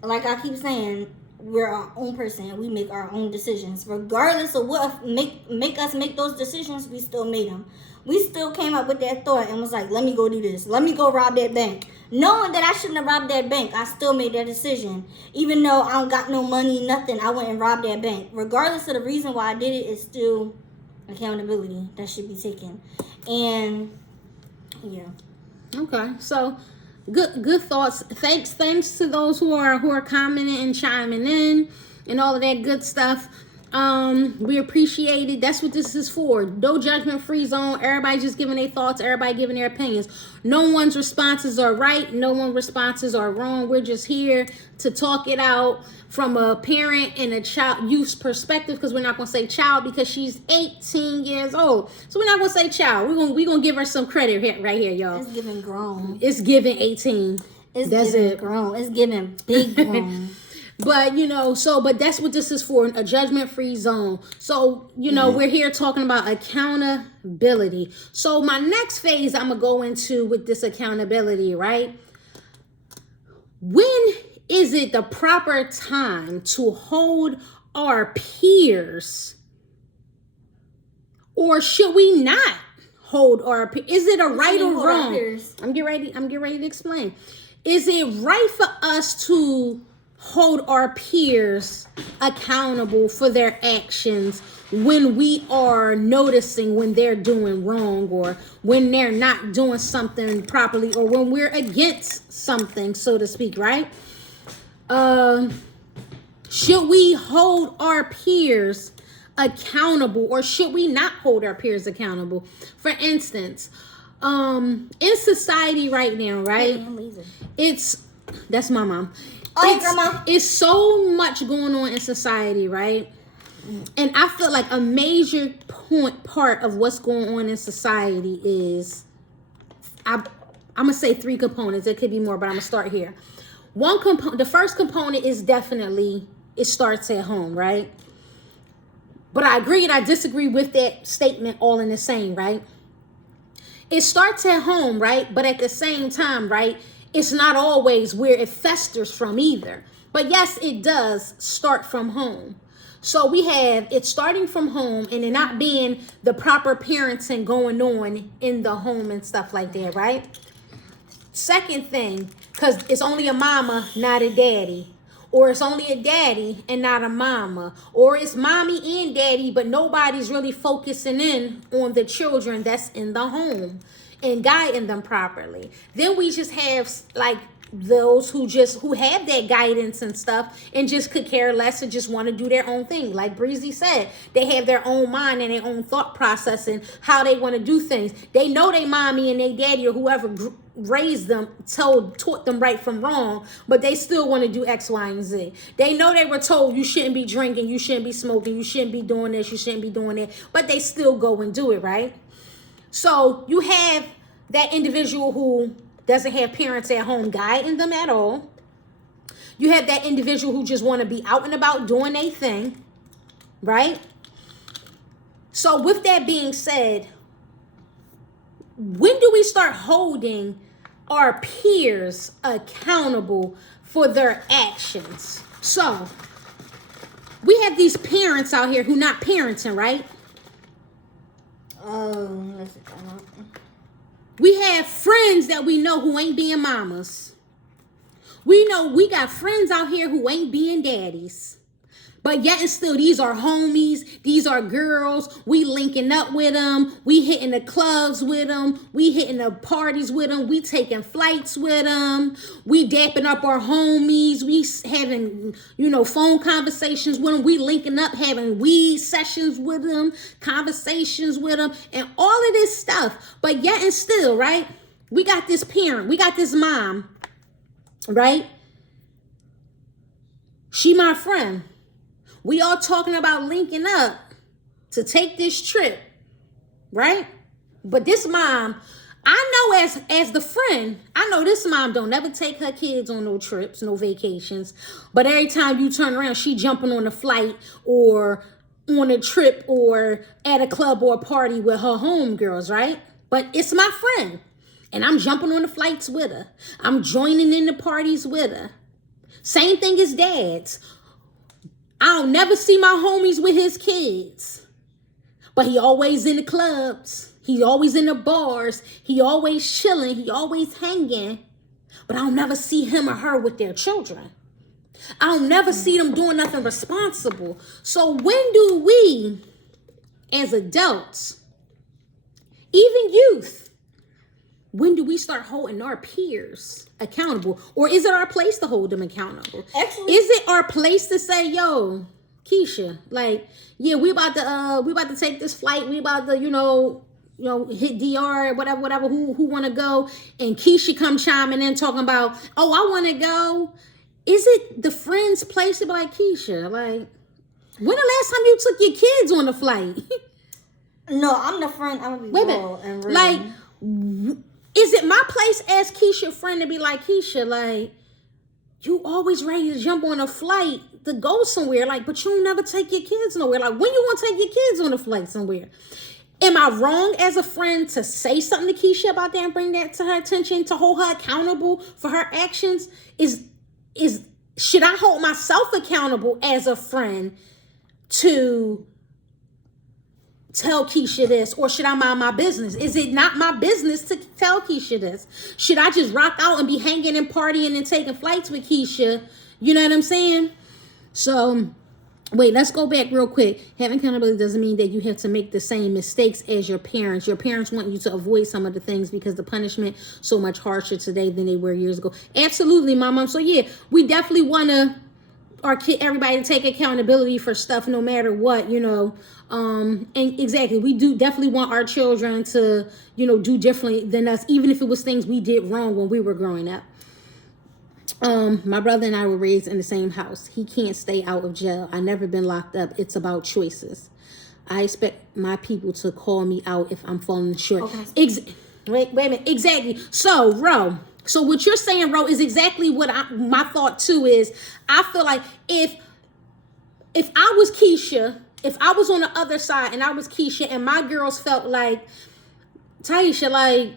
like I keep saying, we're our own person. We make our own decisions. Regardless of what make us make those decisions, we still made them. We still came up with that thought and was like, let me go do this. Let me go rob that bank. Knowing that I shouldn't have robbed that bank, I still made that decision. Even though I don't got no money, nothing, I went and robbed that bank. Regardless of the reason why I did it, it's still accountability that should be taken. And, yeah. Okay, so good thoughts. Thanks to those who are commenting and chiming in and all of that good stuff. We appreciate it. That's what this is for. No judgment free zone. Everybody just giving their thoughts. Everybody giving their opinions. No one's responses are right. No one's responses are wrong. We're just here to talk it out from a parent and a child youth perspective, because we're not going to say child because she's 18 years old. So we're not going to say child. We're going to give her some credit here, right here, y'all. It's giving grown. It's giving 18. That's giving it. Grown. It's giving big grown. But, but that's what this is for, a judgment-free zone. So, we're here talking about accountability. So my next phase I'm going to go into with this accountability, right? When is it the proper time to hold our peers? Or should we not hold our peers? Is it a right or wrong? I'm getting ready to explain. Is it right for us to hold our peers accountable for their actions when we are noticing when they're doing wrong, or when they're not doing something properly, or when we're against something, so to speak, right? Should we hold our peers accountable, or should we not hold our peers accountable? For instance, in society right now, right? That's my mom. It's so much going on in society, right? And I feel like a major part of what's going on in society is, I'm going to say 3 components. It could be more, but I'm going to start here. The first component is definitely, it starts at home, right? But I agree and I disagree with that statement all in the same, right? It starts at home, right? But at the same time, right, it's not always where it festers from either. But yes, it does start from home. So we have it starting from home and it not being the proper parenting going on in the home and stuff like that, right? Second thing, because it's only a mama, not a daddy. Or it's only a daddy and not a mama. Or it's mommy and daddy, but nobody's really focusing in on the children that's in the home and guiding them properly. Then we just have like those who have that guidance and stuff and just could care less and just want to do their own thing. Like Breezy said, they have their own mind and their own thought process and how they want to do things. They know they mommy and they daddy or whoever raised them taught them right from wrong, but they still want to do X, Y, and Z. They know they were told you shouldn't be drinking, you shouldn't be smoking, you shouldn't be doing this, you shouldn't be doing that, but they still go and do it, right? So you have that individual who doesn't have parents at home guiding them at all. You have that individual who just want to be out and about doing their thing, right? So with that being said, when do we start holding our peers accountable for their actions? So we have these parents out here who not parenting, right? We have friends that we know who ain't being mamas. We know we got friends out here who ain't being daddies. But yet and still, these are homies. These are girls. We linking up with them. We hitting the clubs with them. We hitting the parties with them. We taking flights with them. We dapping up our homies. We having, phone conversations with them. We linking up, having weed sessions with them, conversations with them, and all of this stuff. But yet and still, right? We got this parent. We got this mom, right? She my friend. We all talking about linking up to take this trip, right? But this mom, I know as the friend, I know this mom don't never take her kids on no trips, no vacations. But every time you turn around, she jumping on a flight or on a trip or at a club or a party with her homegirls, right? But it's my friend. And I'm jumping on the flights with her. I'm joining in the parties with her. Same thing as dads. I don't never see my homies with his kids. But he always in the clubs. He always in the bars. He always chilling. He always hanging. But I don't never see him or her with their children. I don't never see them doing nothing responsible. So when do we, as adults, even youth, when do we start holding our peers accountable? Or is it our place to hold them accountable? Actually, is it our place to say, yo, Keisha, like, yeah, we about to take this flight. We about to, hit DR, whatever, who want to go? And Keisha come chiming in talking about, oh, I want to go. Is it the friend's place to be like, Keisha, like, when the last time you took your kids on a flight? No, I'm the friend. I'm gonna be real and real. Like, is it my place as Keisha friend to be like, Keisha, like, you always ready to jump on a flight to go somewhere, like, but you never take your kids nowhere. Like, when you want to take your kids on a flight somewhere? Am I wrong as a friend to say something to Keisha about that and bring that to her attention, to hold her accountable for her actions? Should I hold myself accountable as a friend to tell Keisha this, or should I mind my business? Is it not my business to tell Keisha this? Should I just rock out and be hanging and partying and taking flights with Keisha? You know what I'm saying? So, wait, let's go back real quick. Having accountability doesn't mean that you have to make the same mistakes as your parents. Your parents want you to avoid some of the things because the punishment so much harsher today than they were years ago. Absolutely, my mom. So yeah, we definitely want everybody to take accountability for stuff no matter what, and exactly, we do definitely want our children to, do differently than us, even if it was things we did wrong when we were growing up. My brother and I were raised in the same house. He can't stay out of jail. I never been locked up. It's about choices. I expect my people to call me out if I'm falling short. Okay. Wait a minute. Exactly. So, Ro, so what you're saying, Ro, is exactly what my thought too is. I feel like if I was Keisha, if I was on the other side and I was Keisha and my girls felt like, Taisha, like,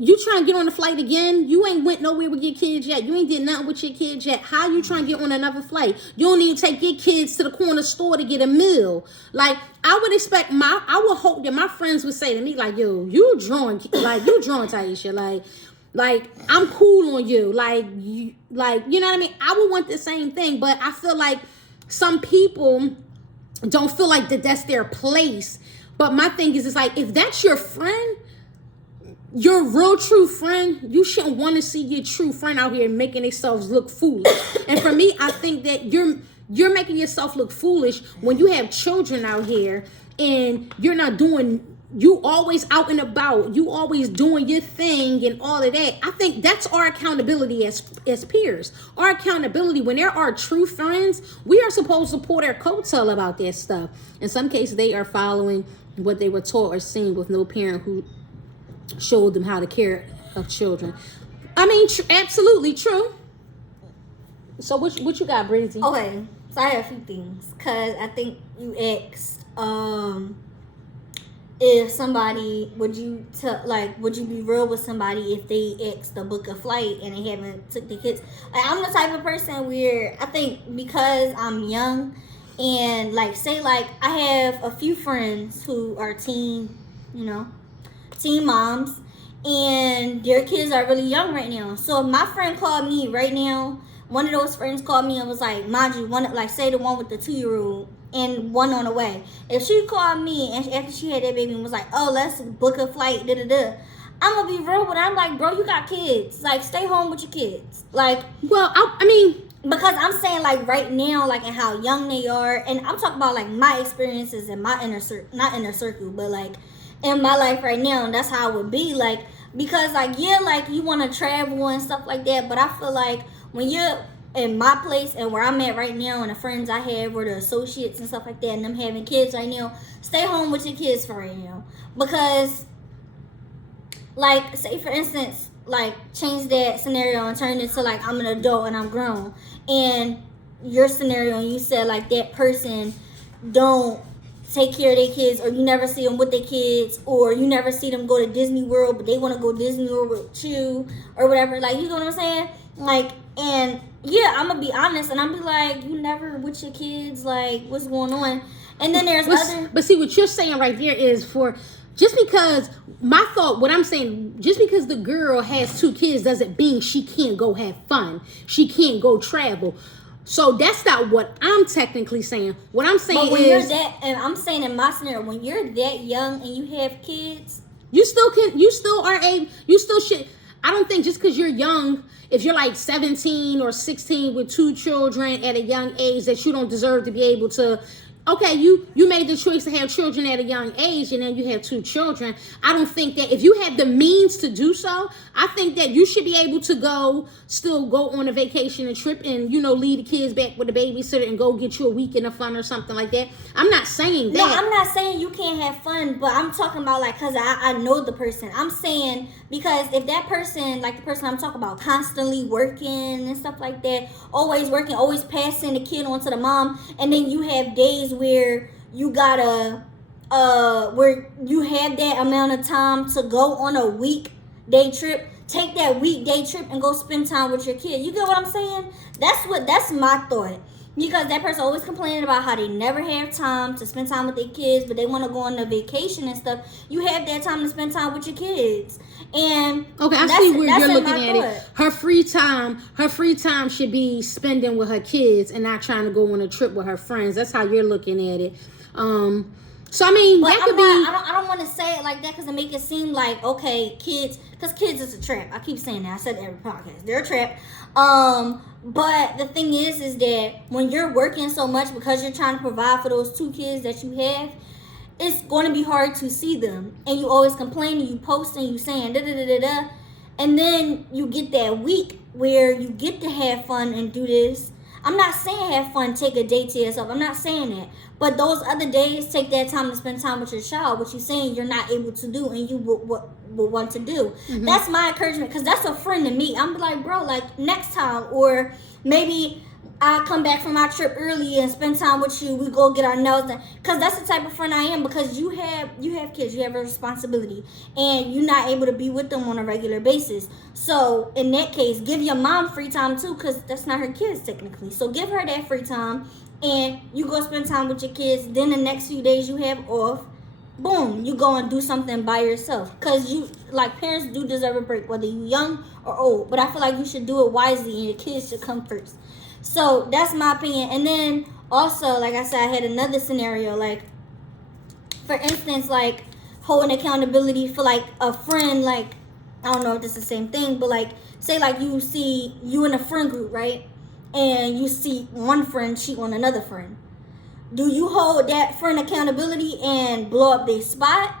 you trying to get on the flight again? You ain't went nowhere with your kids yet. You ain't did nothing with your kids yet. How you trying to get on another flight? You don't even take your kids to the corner store to get a meal. Like, I would expect I would hope that my friends would say to me, like, yo, you drawing, Taisha. Like I'm cool on you. Like, you know what I mean? I would want the same thing, but I feel like some people don't feel like that's their place. But my thing is, it's like, if that's your friend, your real true friend, you shouldn't want to see your true friend out here making themselves look foolish. And for me, I think that you're making yourself look foolish when you have children out here and you're not doing, you always out and about, you always doing your thing and all of that. I think that's our accountability as peers. Our accountability, when there are true friends, we are supposed to pull their coattail about that stuff. In some cases, they are following what they were taught or seen with no parent who showed them how to care of children. I mean, absolutely true. So what you got, Breezy? Okay, so I have a few things, because I think you asked if somebody, would you be real with somebody if they asked to book a flight and they haven't took the kids? Like, I'm the type of person where I think, because I'm young, and like, say like I have a few friends who are teen moms, and their kids are really young right now. So if my friend called me right now, one of those friends called me and was like, mind you, say the one with the 2-year-old and one on the way. If she called me and after she had that baby and was like, oh, let's book a flight, I'm gonna be real with her. I'm like, bro, you got kids. Like, stay home with your kids. Like, well, I mean, because I'm saying, like, right now, like, and how young they are, and I'm talking about like my experiences in my not inner circle, but like in my life right now, and that's how it would be. Like, because like, yeah, like, you want to travel and stuff like that, but I feel like when you're in my place and where I'm at right now, and the friends I have or the associates and stuff like that, and them having kids right now, stay home with your kids for right now. Because, like, say for instance, like, change that scenario and turn it to like, I'm an adult and I'm grown, and your scenario, and you said like that person don't take care of their kids, or you never see them with their kids, or you never see them go to Disney World, but they want to go Disney World with you or whatever. Like, you know what I'm saying? Like, and yeah, I'm gonna be honest, and I'm be like, you never with your kids, like, what's going on? And then there's but see, what you're saying right there is, for just because what I'm saying, just because the girl has 2 kids doesn't mean she can't go have fun, she can't go travel. So that's not what I'm technically saying. What I'm saying but when is, you're that, and I'm saying in my scenario, when you're that young and you have kids, you still should. I don't think just because you're young, if you're like 17 or 16 with 2 children at a young age, that you don't deserve to be able to. Okay, you made the choice to have children at a young age, and then you have 2 children. I don't think that if you have the means to do so, I think that you should be able to still go on a vacation and trip, and leave the kids back with a babysitter and go get you a weekend of fun or something like that. I'm not saying that. No, I'm not saying you can't have fun, but I'm talking about, like, because I know the person. I'm saying, because if that person, like the person I'm talking about, constantly working and stuff like that, always working, always passing the kid on to the mom, and then you have days where you gotta where you have that amount of time to go on a weekday trip, take that weekday trip and go spend time with your kid. You get what I'm saying? That's my thought. Because that person always complaining about how they never have time to spend time with their kids, but they want to go on a vacation and stuff. You have that time to spend time with your kids. And okay, I see where you're looking at it. Her free time should be spending with her kids and not trying to go on a trip with her friends. That's how you're looking at it. So I mean, but that could be. I don't want to say it like that, because it make it seem like, okay, kids, because kids is a trap. I keep saying that. I said that every podcast. They're a trap. But the thing is that when you're working so much because you're trying to provide for those 2 kids that you have, it's going to be hard to see them. And you always complaining, you posting, you saying da da da da da. And then you get that week where you get to have fun and do this. I'm not saying have fun, take a day to yourself. I'm not saying that. But those other days, take that time to spend time with your child, what you're saying you're not able to do and you would want to do. Mm-hmm. That's my encouragement, because that's a friend to me. I'm like, bro, like, next time, or maybe I come back from my trip early and spend time with you. We go get our nails done. Cause that's the type of friend I am. Because you have kids, you have a responsibility, and you're not able to be with them on a regular basis. So in that case, give your mom free time too. Cause that's not her kids technically. So give her that free time, and you go spend time with your kids. Then the next few days you have off, boom, you go and do something by yourself. Cause you like parents do deserve a break, whether you young or old. But I feel like you should do it wisely, and your kids should come first. So that's my opinion. And then also, like I said, I had another scenario. Like, for instance, like holding accountability for like a friend. Like, I don't know if this is the same thing, but like, say like you see you in a friend group, right? And you see one friend cheat on another friend. Do you hold that friend accountability and blow up their spot?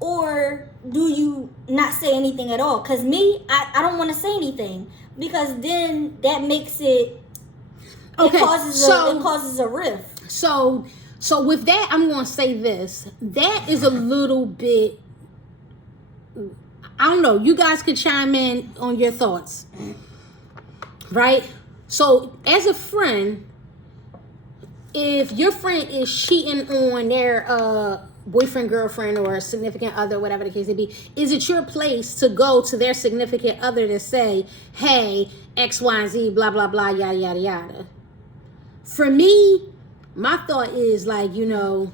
Or do you not say anything at all? Because me, I don't want to say anything. Because then that makes it... Okay, it causes a rift. So with that, I'm going to say this. That is a little bit... I don't know. You guys could chime in on your thoughts. Right? So, as a friend, if your friend is cheating on their boyfriend, girlfriend, or significant other, whatever the case may be, is it your place to go to their significant other to say, hey, X, Y, and Z, blah, blah, blah, yada, yada, yada? For me, my thought is like, when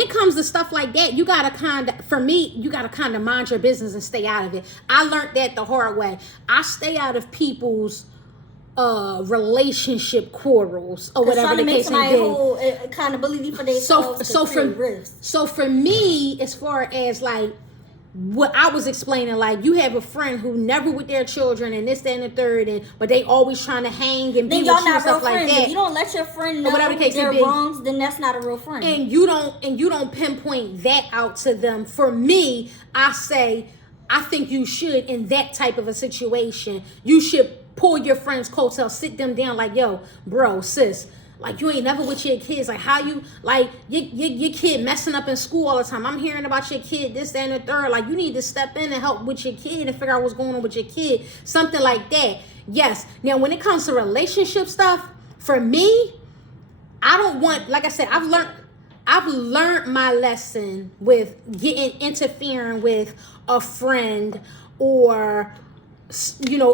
it comes to stuff like that, you gotta kind of mind your business and stay out of it. I learned that the hard way. I stay out of people's relationship quarrels or whatever the case may be. Whole accountability for themselves. So for me, as far as like what I was explaining, like you have a friend who never with their children and this, that, and the third, but they always trying to hang and be with you and stuff like that. If you don't let your friend know their wrongs, then that's not a real friend. And you don't pinpoint that out to them. For me, I say, I think you should, in that type of a situation, you should pull your friend's coattail, sit them down like, yo, bro, sis, like you ain't never with your kids. Like how you, like your kid messing up in school all the time. I'm hearing about your kid, this, that, and the third. Like you need to step in and help with your kid and figure out what's going on with your kid. Something like that. Yes. Now, when it comes to relationship stuff, for me, I don't want, like I said, I've learned my lesson with interfering with a friend, or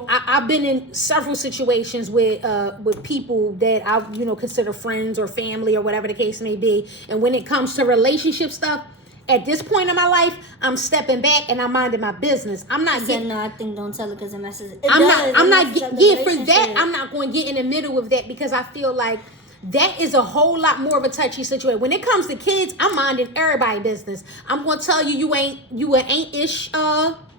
I've been in several situations with people that I consider friends or family or whatever the case may be. And when it comes to relationship stuff, at this point in my life, I'm stepping back and I'm minding my business. I'm not getting. No, I think don't tell it because it messes. I'm not for that. I'm not going to get in the middle of that because I feel like that is a whole lot more of a touchy situation. When it comes to kids, I'm minding everybody's business. I'm going to tell you you an ain't-ish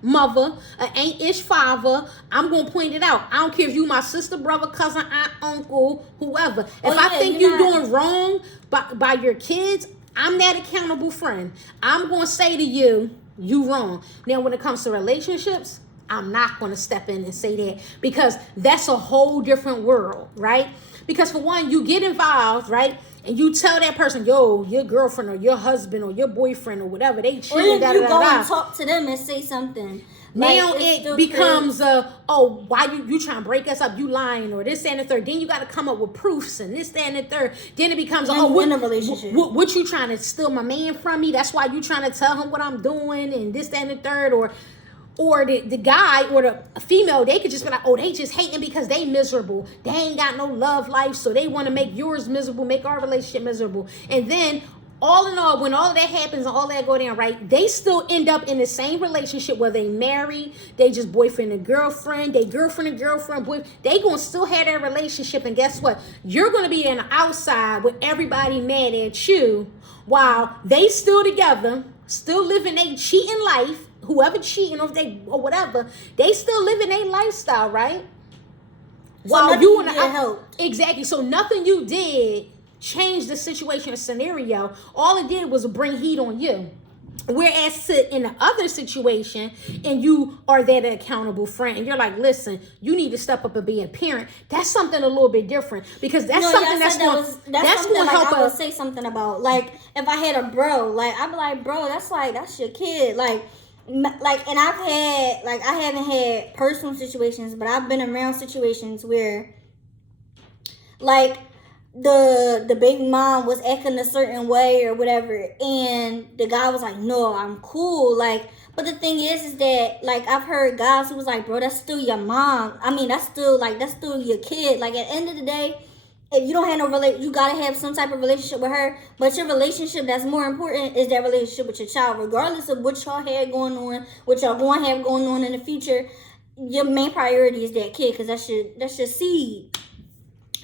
mother, an ain't-ish father. I'm going to point it out. I don't care if you my sister, brother, cousin, aunt, uncle, whoever. If I think you're doing wrong by your kids, I'm that accountable friend. I'm going to say to you, you wrong. Now, when it comes to relationships, I'm not going to step in and say that because that's a whole different world, right? Because for one, you get involved, right? And you tell that person, yo, your girlfriend or your husband or your boyfriend or whatever, they cheating. Or if you go and talk to them and say something. Now it becomes why you trying to break us up? You lying or this, that, and the third. Then you got to come up with proofs and this, that, and the third. Then it becomes in a relationship. What you trying to steal my man from me? That's why you trying to tell him what I'm doing and this, that, and the third. Or the guy or the female, they could just be like, oh, they just hating because they miserable. They ain't got no love life, so they want to make yours miserable, make our relationship miserable. And then, all in all, when all of that happens and all that go down, right, they still end up in the same relationship where they married, they just boyfriend and girlfriend, they girlfriend and girlfriend, boy, they going to still have that relationship. And guess what? You're going to be on the outside with everybody mad at you while they still together, still living a cheating life. Whoever cheating or whatever, they still living their lifestyle, right? While you want to help. Exactly. So nothing you did changed the situation or scenario. All it did was bring heat on you. Whereas in the other situation, and you are that accountable friend, and you're like, listen, you need to step up and be a parent. That's something a little bit different because that's something that's going to help us. I would say something about, like, if I had a bro, like, I'd be like, bro, that's your kid, like, and I haven't had personal situations, but I've been around situations where Like the baby mom was acting a certain way or whatever, and the guy was like, no, I'm cool. Like, but the thing is that like I've heard guys who was like, bro, that's still your mom. I mean, that's still your kid. Like at the end of the day, if you don't have you gotta have some type of relationship with her. But your relationship that's more important is that relationship with your child, regardless of what y'all had going on, what y'all going to have going on in the future. Your main priority is that kid, because that's your seed.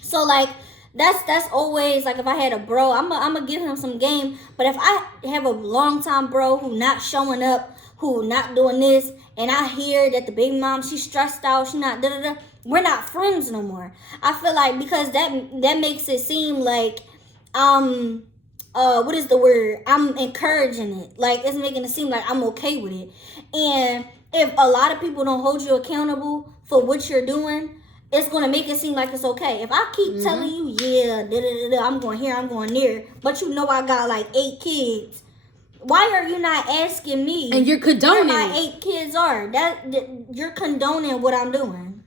So like that's always like, if I had a bro, I'm gonna give him some game. But if I have a long time bro who not showing up, who not doing this, and I hear that the baby mom, she's stressed out, she not da da da, we're not friends no more. I feel like, because that makes it seem like what is the word? I'm encouraging it. Like, it's making it seem like I'm okay with it. And if a lot of people don't hold you accountable for what you're doing, it's going to make it seem like it's okay. If I keep telling you, yeah, da, da, da, da, I'm going here, I'm going there, but you know I got like 8 kids, why are you not asking me? And you're condoning where my 8 kids are. That you're condoning what I'm doing.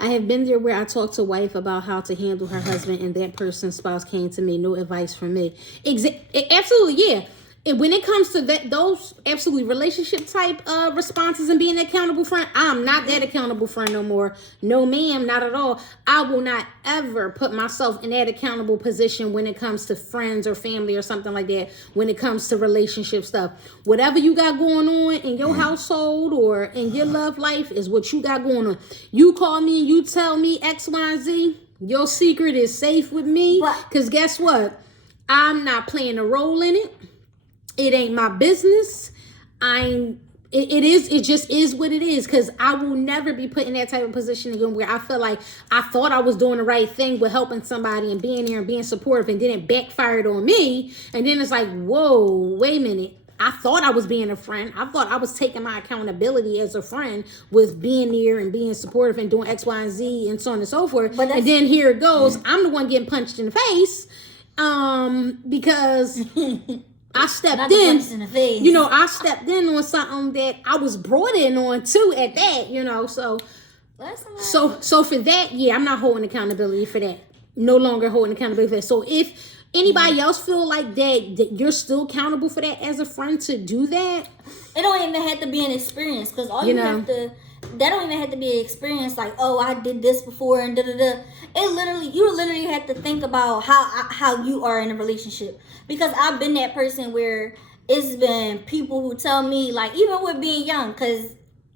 I have been there where I talked to wife about how to handle her husband, and that person's spouse came to me, no advice from me. Absolutely, yeah. And when it comes to those absolutely relationship type responses and being an accountable friend, I'm not that accountable friend no more. No, ma'am, not at all. I will not ever put myself in that accountable position when it comes to friends or family or something like that. When it comes to relationship stuff, whatever you got going on in your household or in your love life is what you got going on. You call me and you tell me X, Y, and Z. Your secret is safe with me, because guess what? I'm not playing a role in it. It ain't my business. It just is what it is, because I will never be put in that type of position again where I feel like I thought I was doing the right thing with helping somebody and being there and being supportive, and then it backfired on me. And then it's like, whoa, wait a minute. I thought I was being a friend. I thought I was taking my accountability as a friend with being there and being supportive and doing X, Y, and Z and so on and so forth. And then here it goes. I'm the one getting punched in the face because... I stepped in, I stepped in on something that I was brought in on too at that, so for that, yeah, I'm not holding accountability for that. No longer holding accountability for that. So if anybody else feel like that you're still accountable for that as a friend to do that, it don't even have to be an experience, because all you have to, that don't even have to be an experience like, oh, I did this before and da da da. You literally have to think about how you are in a relationship. Because I've been that person where it's been people who tell me, like, even with being young, because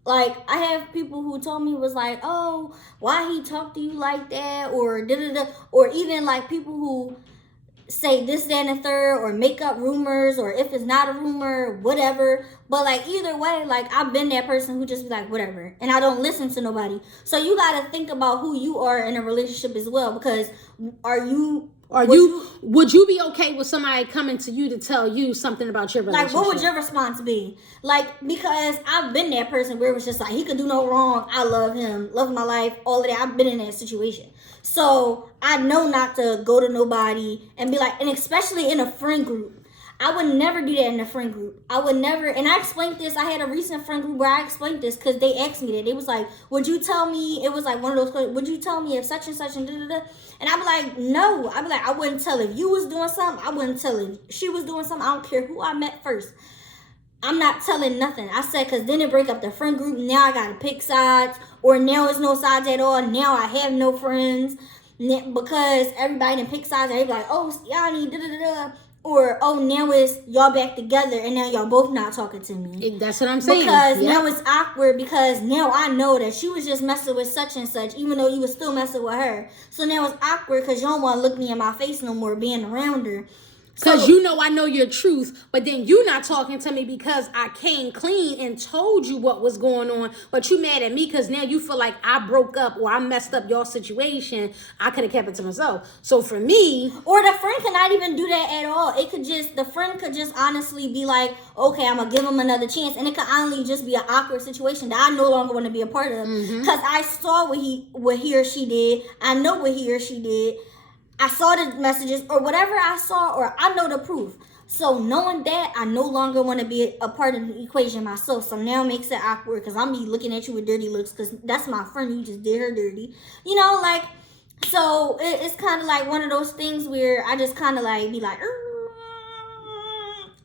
like I have people who told me, was like, oh, why he talk to you like that, or da da da, or even like people who say this, that, and the third, or make up rumors, or if it's not a rumor, whatever. But like either way, like I've been that person who just be like, whatever, and I don't listen to nobody. So you got to think about who you are in a relationship as well, because would you be okay with somebody coming to you to tell you something about your relationship? Like, what would your response be? Like, because I've been that person where it was just like, he could do no wrong, I love him, love my life, all of that. I've been in that situation. So I know not to go to nobody and be like, and especially in a friend group, I would never do that in a friend group. I would never, and I explained this. I had a recent friend group where I explained this because they asked me that. They was like, would you tell me, it was like one of those questions, would you tell me if such and such and da-da-da? And I'd be like, no. I'd be like, I wouldn't tell if you was doing something. I wouldn't tell if she was doing something. I don't care who I met first. I'm not telling nothing. I said, because then it break up the friend group. Now I got to pick sides, or now it's no sides at all. Now I have no friends because everybody done pick sides. Everybody like, oh, y'all need da-da-da-da. Or, oh, now it's y'all back together and now y'all both not talking to me. That's what I'm saying. Because now it's awkward, because now I know that she was just messing with such and such, even though you was still messing with her. So now it's awkward because you don't want to look me in my face no more being around her. Because I know your truth, but then you not talking to me because I came clean and told you what was going on, but you mad at me because now you feel like I broke up or I messed up your situation. I could have kept it to myself. So for me... Or the friend could not even do that at all. The friend could just honestly be like, okay, I'm going to give him another chance. And it could honestly just be an awkward situation that I no longer want to be a part of. Because I saw what he or she did. I know what he or she did. I saw the messages or whatever I saw, or I know the proof. So knowing that, I no longer want to be a part of the equation myself. So now it makes it awkward because I'm be looking at you with dirty looks because that's my friend. You just did her dirty. You know, like, so it's kind of like one of those things where I just kind of like be like,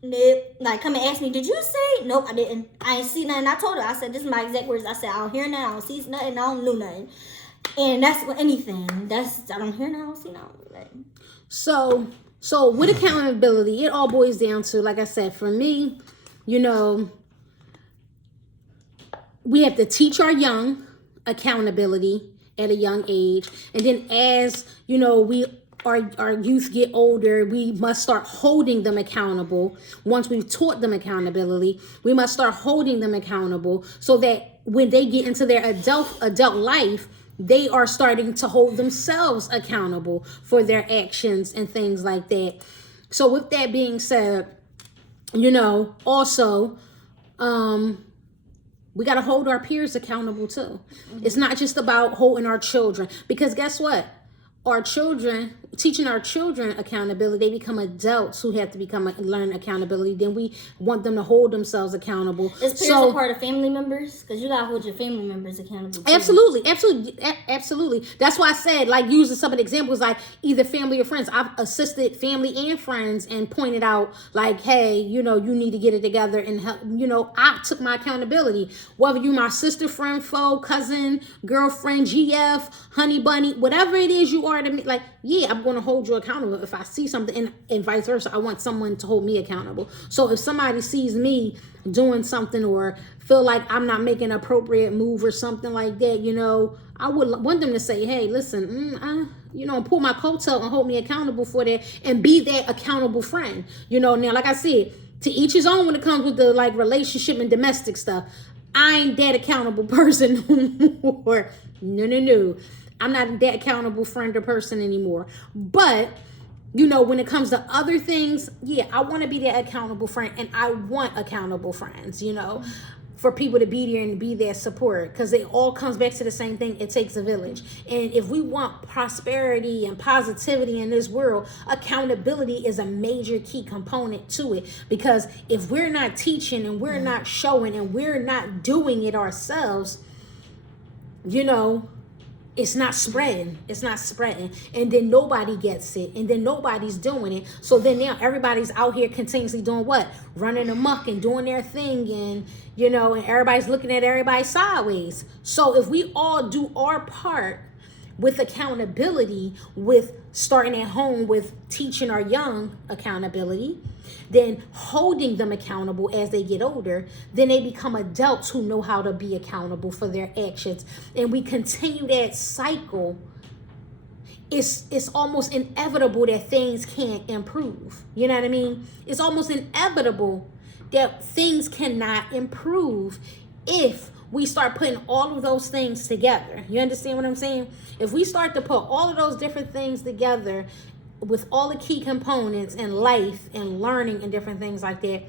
nope. Like, come and ask me, did you say? Nope, I didn't. I ain't see nothing. I told her, I said, this is my exact words. I said, I don't hear nothing. I don't see nothing. I don't know nothing. And that's with anything. I don't hear nothing. I don't see nothing. So with accountability, it all boils down to, like I said, for me, you know, we have to teach our young accountability at a young age. And then as, you know, our youth get older, we must start holding them accountable. Once we've taught them accountability, we must start holding them accountable so that when they get into their adult life, they are starting to hold themselves accountable for their actions and things like that. So with that being said, you know, also, we got to hold our peers accountable too. It's not just about holding our children, because guess what? Teaching our children accountability, they become adults who have to learn accountability. Then we want them to hold themselves accountable. Is peers a part of family members? Because you got to hold your family members accountable too. Absolutely. That's why I said, like, using some of the examples, like either family or friends. I've assisted family and friends and pointed out, like, hey, you know, you need to get it together and help. You know, I took my accountability. Whether you my sister, friend, foe, cousin, girlfriend, GF, honey bunny, whatever it is you are to me, like, yeah, I'm going to hold you accountable if I see something, and vice versa. I want someone to hold me accountable. So if somebody sees me doing something or feel like I'm not making an appropriate move or something like that, you know, I would want them to say, hey, listen, you know, pull my coattail and hold me accountable for that and be that accountable friend. You know, now, like I said, to each his own when it comes with the like relationship and domestic stuff. I ain't that accountable person anymore. No. I'm not that accountable friend or person anymore. But, you know, when it comes to other things, yeah, I want to be that accountable friend, and I want accountable friends, you know, for people to be there and be their support, because it all comes back to the same thing. It takes a village. And if we want prosperity and positivity in this world, accountability is a major key component to it. Because if we're not teaching and we're not showing and we're not doing it ourselves, you know, it's not spreading. And then nobody gets it. And then nobody's doing it. So then now everybody's out here continuously doing what? Running amok and doing their thing. And, you know, and everybody's looking at everybody sideways. So if we all do our part with accountability, with starting at home, with teaching our young accountability, then holding them accountable as they get older, then they become adults who know how to be accountable for their actions. And we continue that cycle. It's almost inevitable that things can't improve. You know what I mean? It's almost inevitable that things cannot improve if we start putting all of those things together. You understand what I'm saying? If we start to put all of those different things together with all the key components in life and learning and different things like that,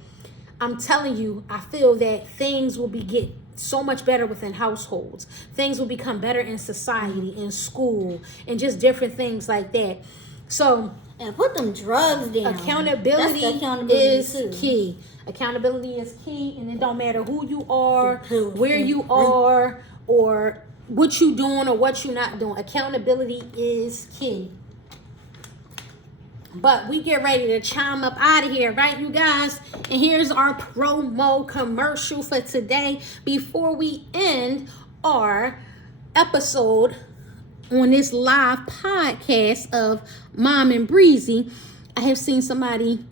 I'm telling you, I feel that things will get so much better within households. Things will become better in society, in school, and just different things like that. So, and put them drugs down. Accountability is key. Accountability is key, and it don't matter who you are, where you are, or what you doing or what you not doing. Accountability is key. But we get ready to chime up out of here, right, you guys? And here's our promo commercial for today before we end our episode on this live podcast of Mom&Breezy. I have seen somebody,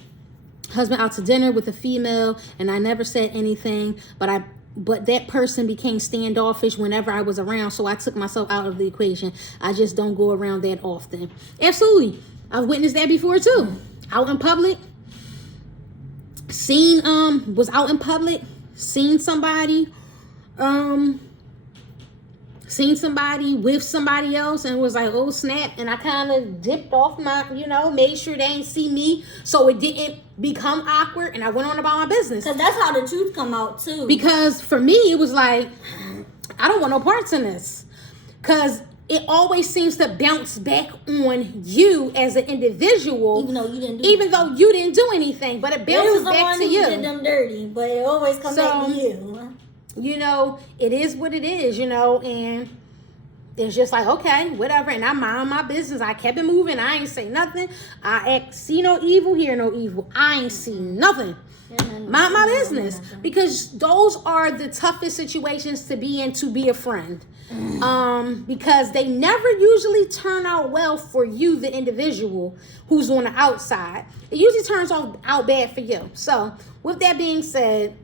husband out to dinner with a female, and I never said anything, but that person became standoffish whenever I was around, so I took myself out of the equation. I just don't go around that often. Absolutely. I've witnessed that before too. Out in public. Was out in public, seen somebody with somebody else and was like, oh snap, and I kind of dipped off made sure they ain't see me so it didn't become awkward, and I went on about my business. Because that's how the truth come out too. Because for me, it was like, I don't want no parts in this. Because it always seems to bounce back on you as an individual, even though you didn't do anything, but it bounces back to you. Did them dirty, but it always comes back to you. You know, it is what it is, you know, and it's just like, okay, whatever. And I mind my business. I kept it moving. I ain't say nothing. See no evil, hear no evil. I ain't see nothing. Mind my business. Because those are the toughest situations to be in, to be a friend. Because they never usually turn out well for you, the individual who's on the outside. It usually turns out bad for you. So with that being said,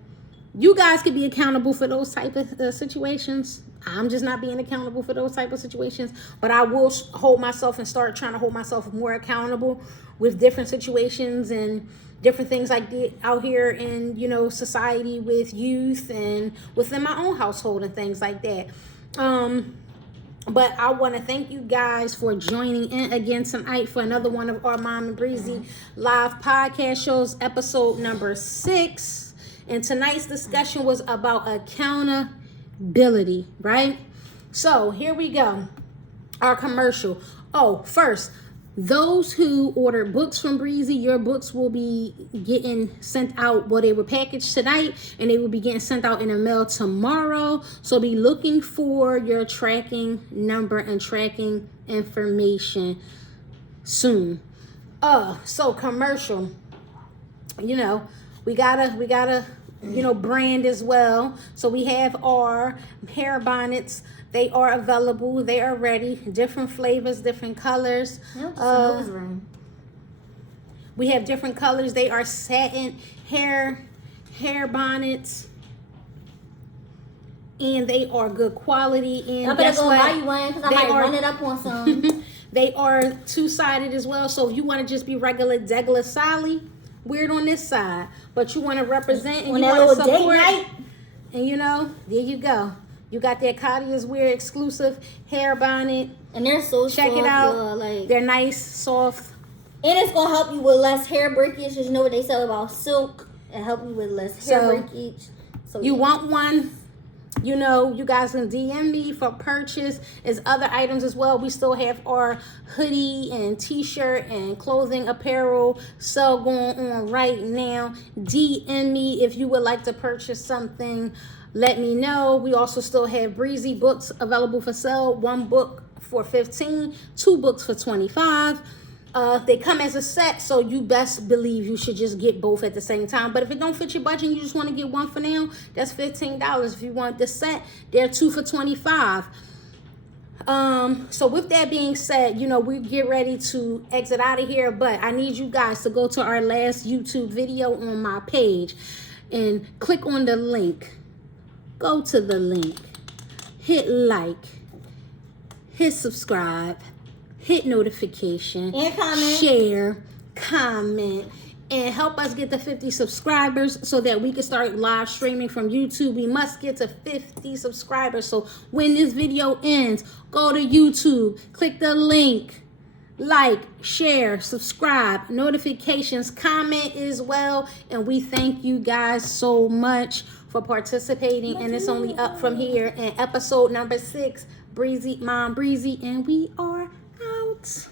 you guys could be accountable for those type of situations. I'm just not being accountable for those type of situations, but I will hold myself and start trying to hold myself more accountable with different situations and different things I did out here in, you know, society with youth and within my own household and things like that. But I want to thank you guys for joining in again tonight for another one of our Mom and Breezy live podcast shows, episode number 6. And tonight's discussion was about accountability, right? So here we go. Our commercial. Oh, first, those who ordered books from Breezy, your books will be getting sent out. Well, they were packaged tonight and they will be getting sent out in the mail tomorrow. So be looking for your tracking number and tracking information soon. So commercial. You know, we gotta brand as well. So we have our hair bonnets. They are available. They are ready. Different flavors, different colors. We have different colors. They are satin hair bonnets. And they are good quality. And I better go buy you one because I might run it up on some. They are two-sided as well. So if you want to just be regular Sally, weird on this side, but you want to represent and you want to support, and you know, there you go. You got that Kadia's Weird exclusive hair bonnet, and they're so check soft, it out. They're nice, soft, and it's gonna help you with less hair breakage. You know what they say about silk, and help you with less hair breakage. So you want one? You know, you guys can DM me for purchase. There's other items as well. We still have our hoodie and t-shirt and clothing apparel sale going on right now. DM me if you would like to purchase something. Let me know. We also still have Breezy books available for sale. 1 book for $15, 2 books for $25. They come as a set, so you best believe you should just get both at the same time. But if it don't fit your budget and you just want to get one for now, that's $15. If you want the set, they're 2 for $25. So with that being said, you know, we get ready to exit out of here, but I need you guys to go to our last YouTube video on my page and click on the link. Go to the link, hit like, hit subscribe, hit notification, and comment, share, comment, and help us get to 50 subscribers so that we can start live streaming from YouTube. We must get to 50 subscribers. So when this video ends, go to YouTube, click the link, like, share, subscribe, notifications, comment as well. And we thank you guys so much for participating. And it's only up from here in episode number 6, Breezy, Mom Breezy, and we are out.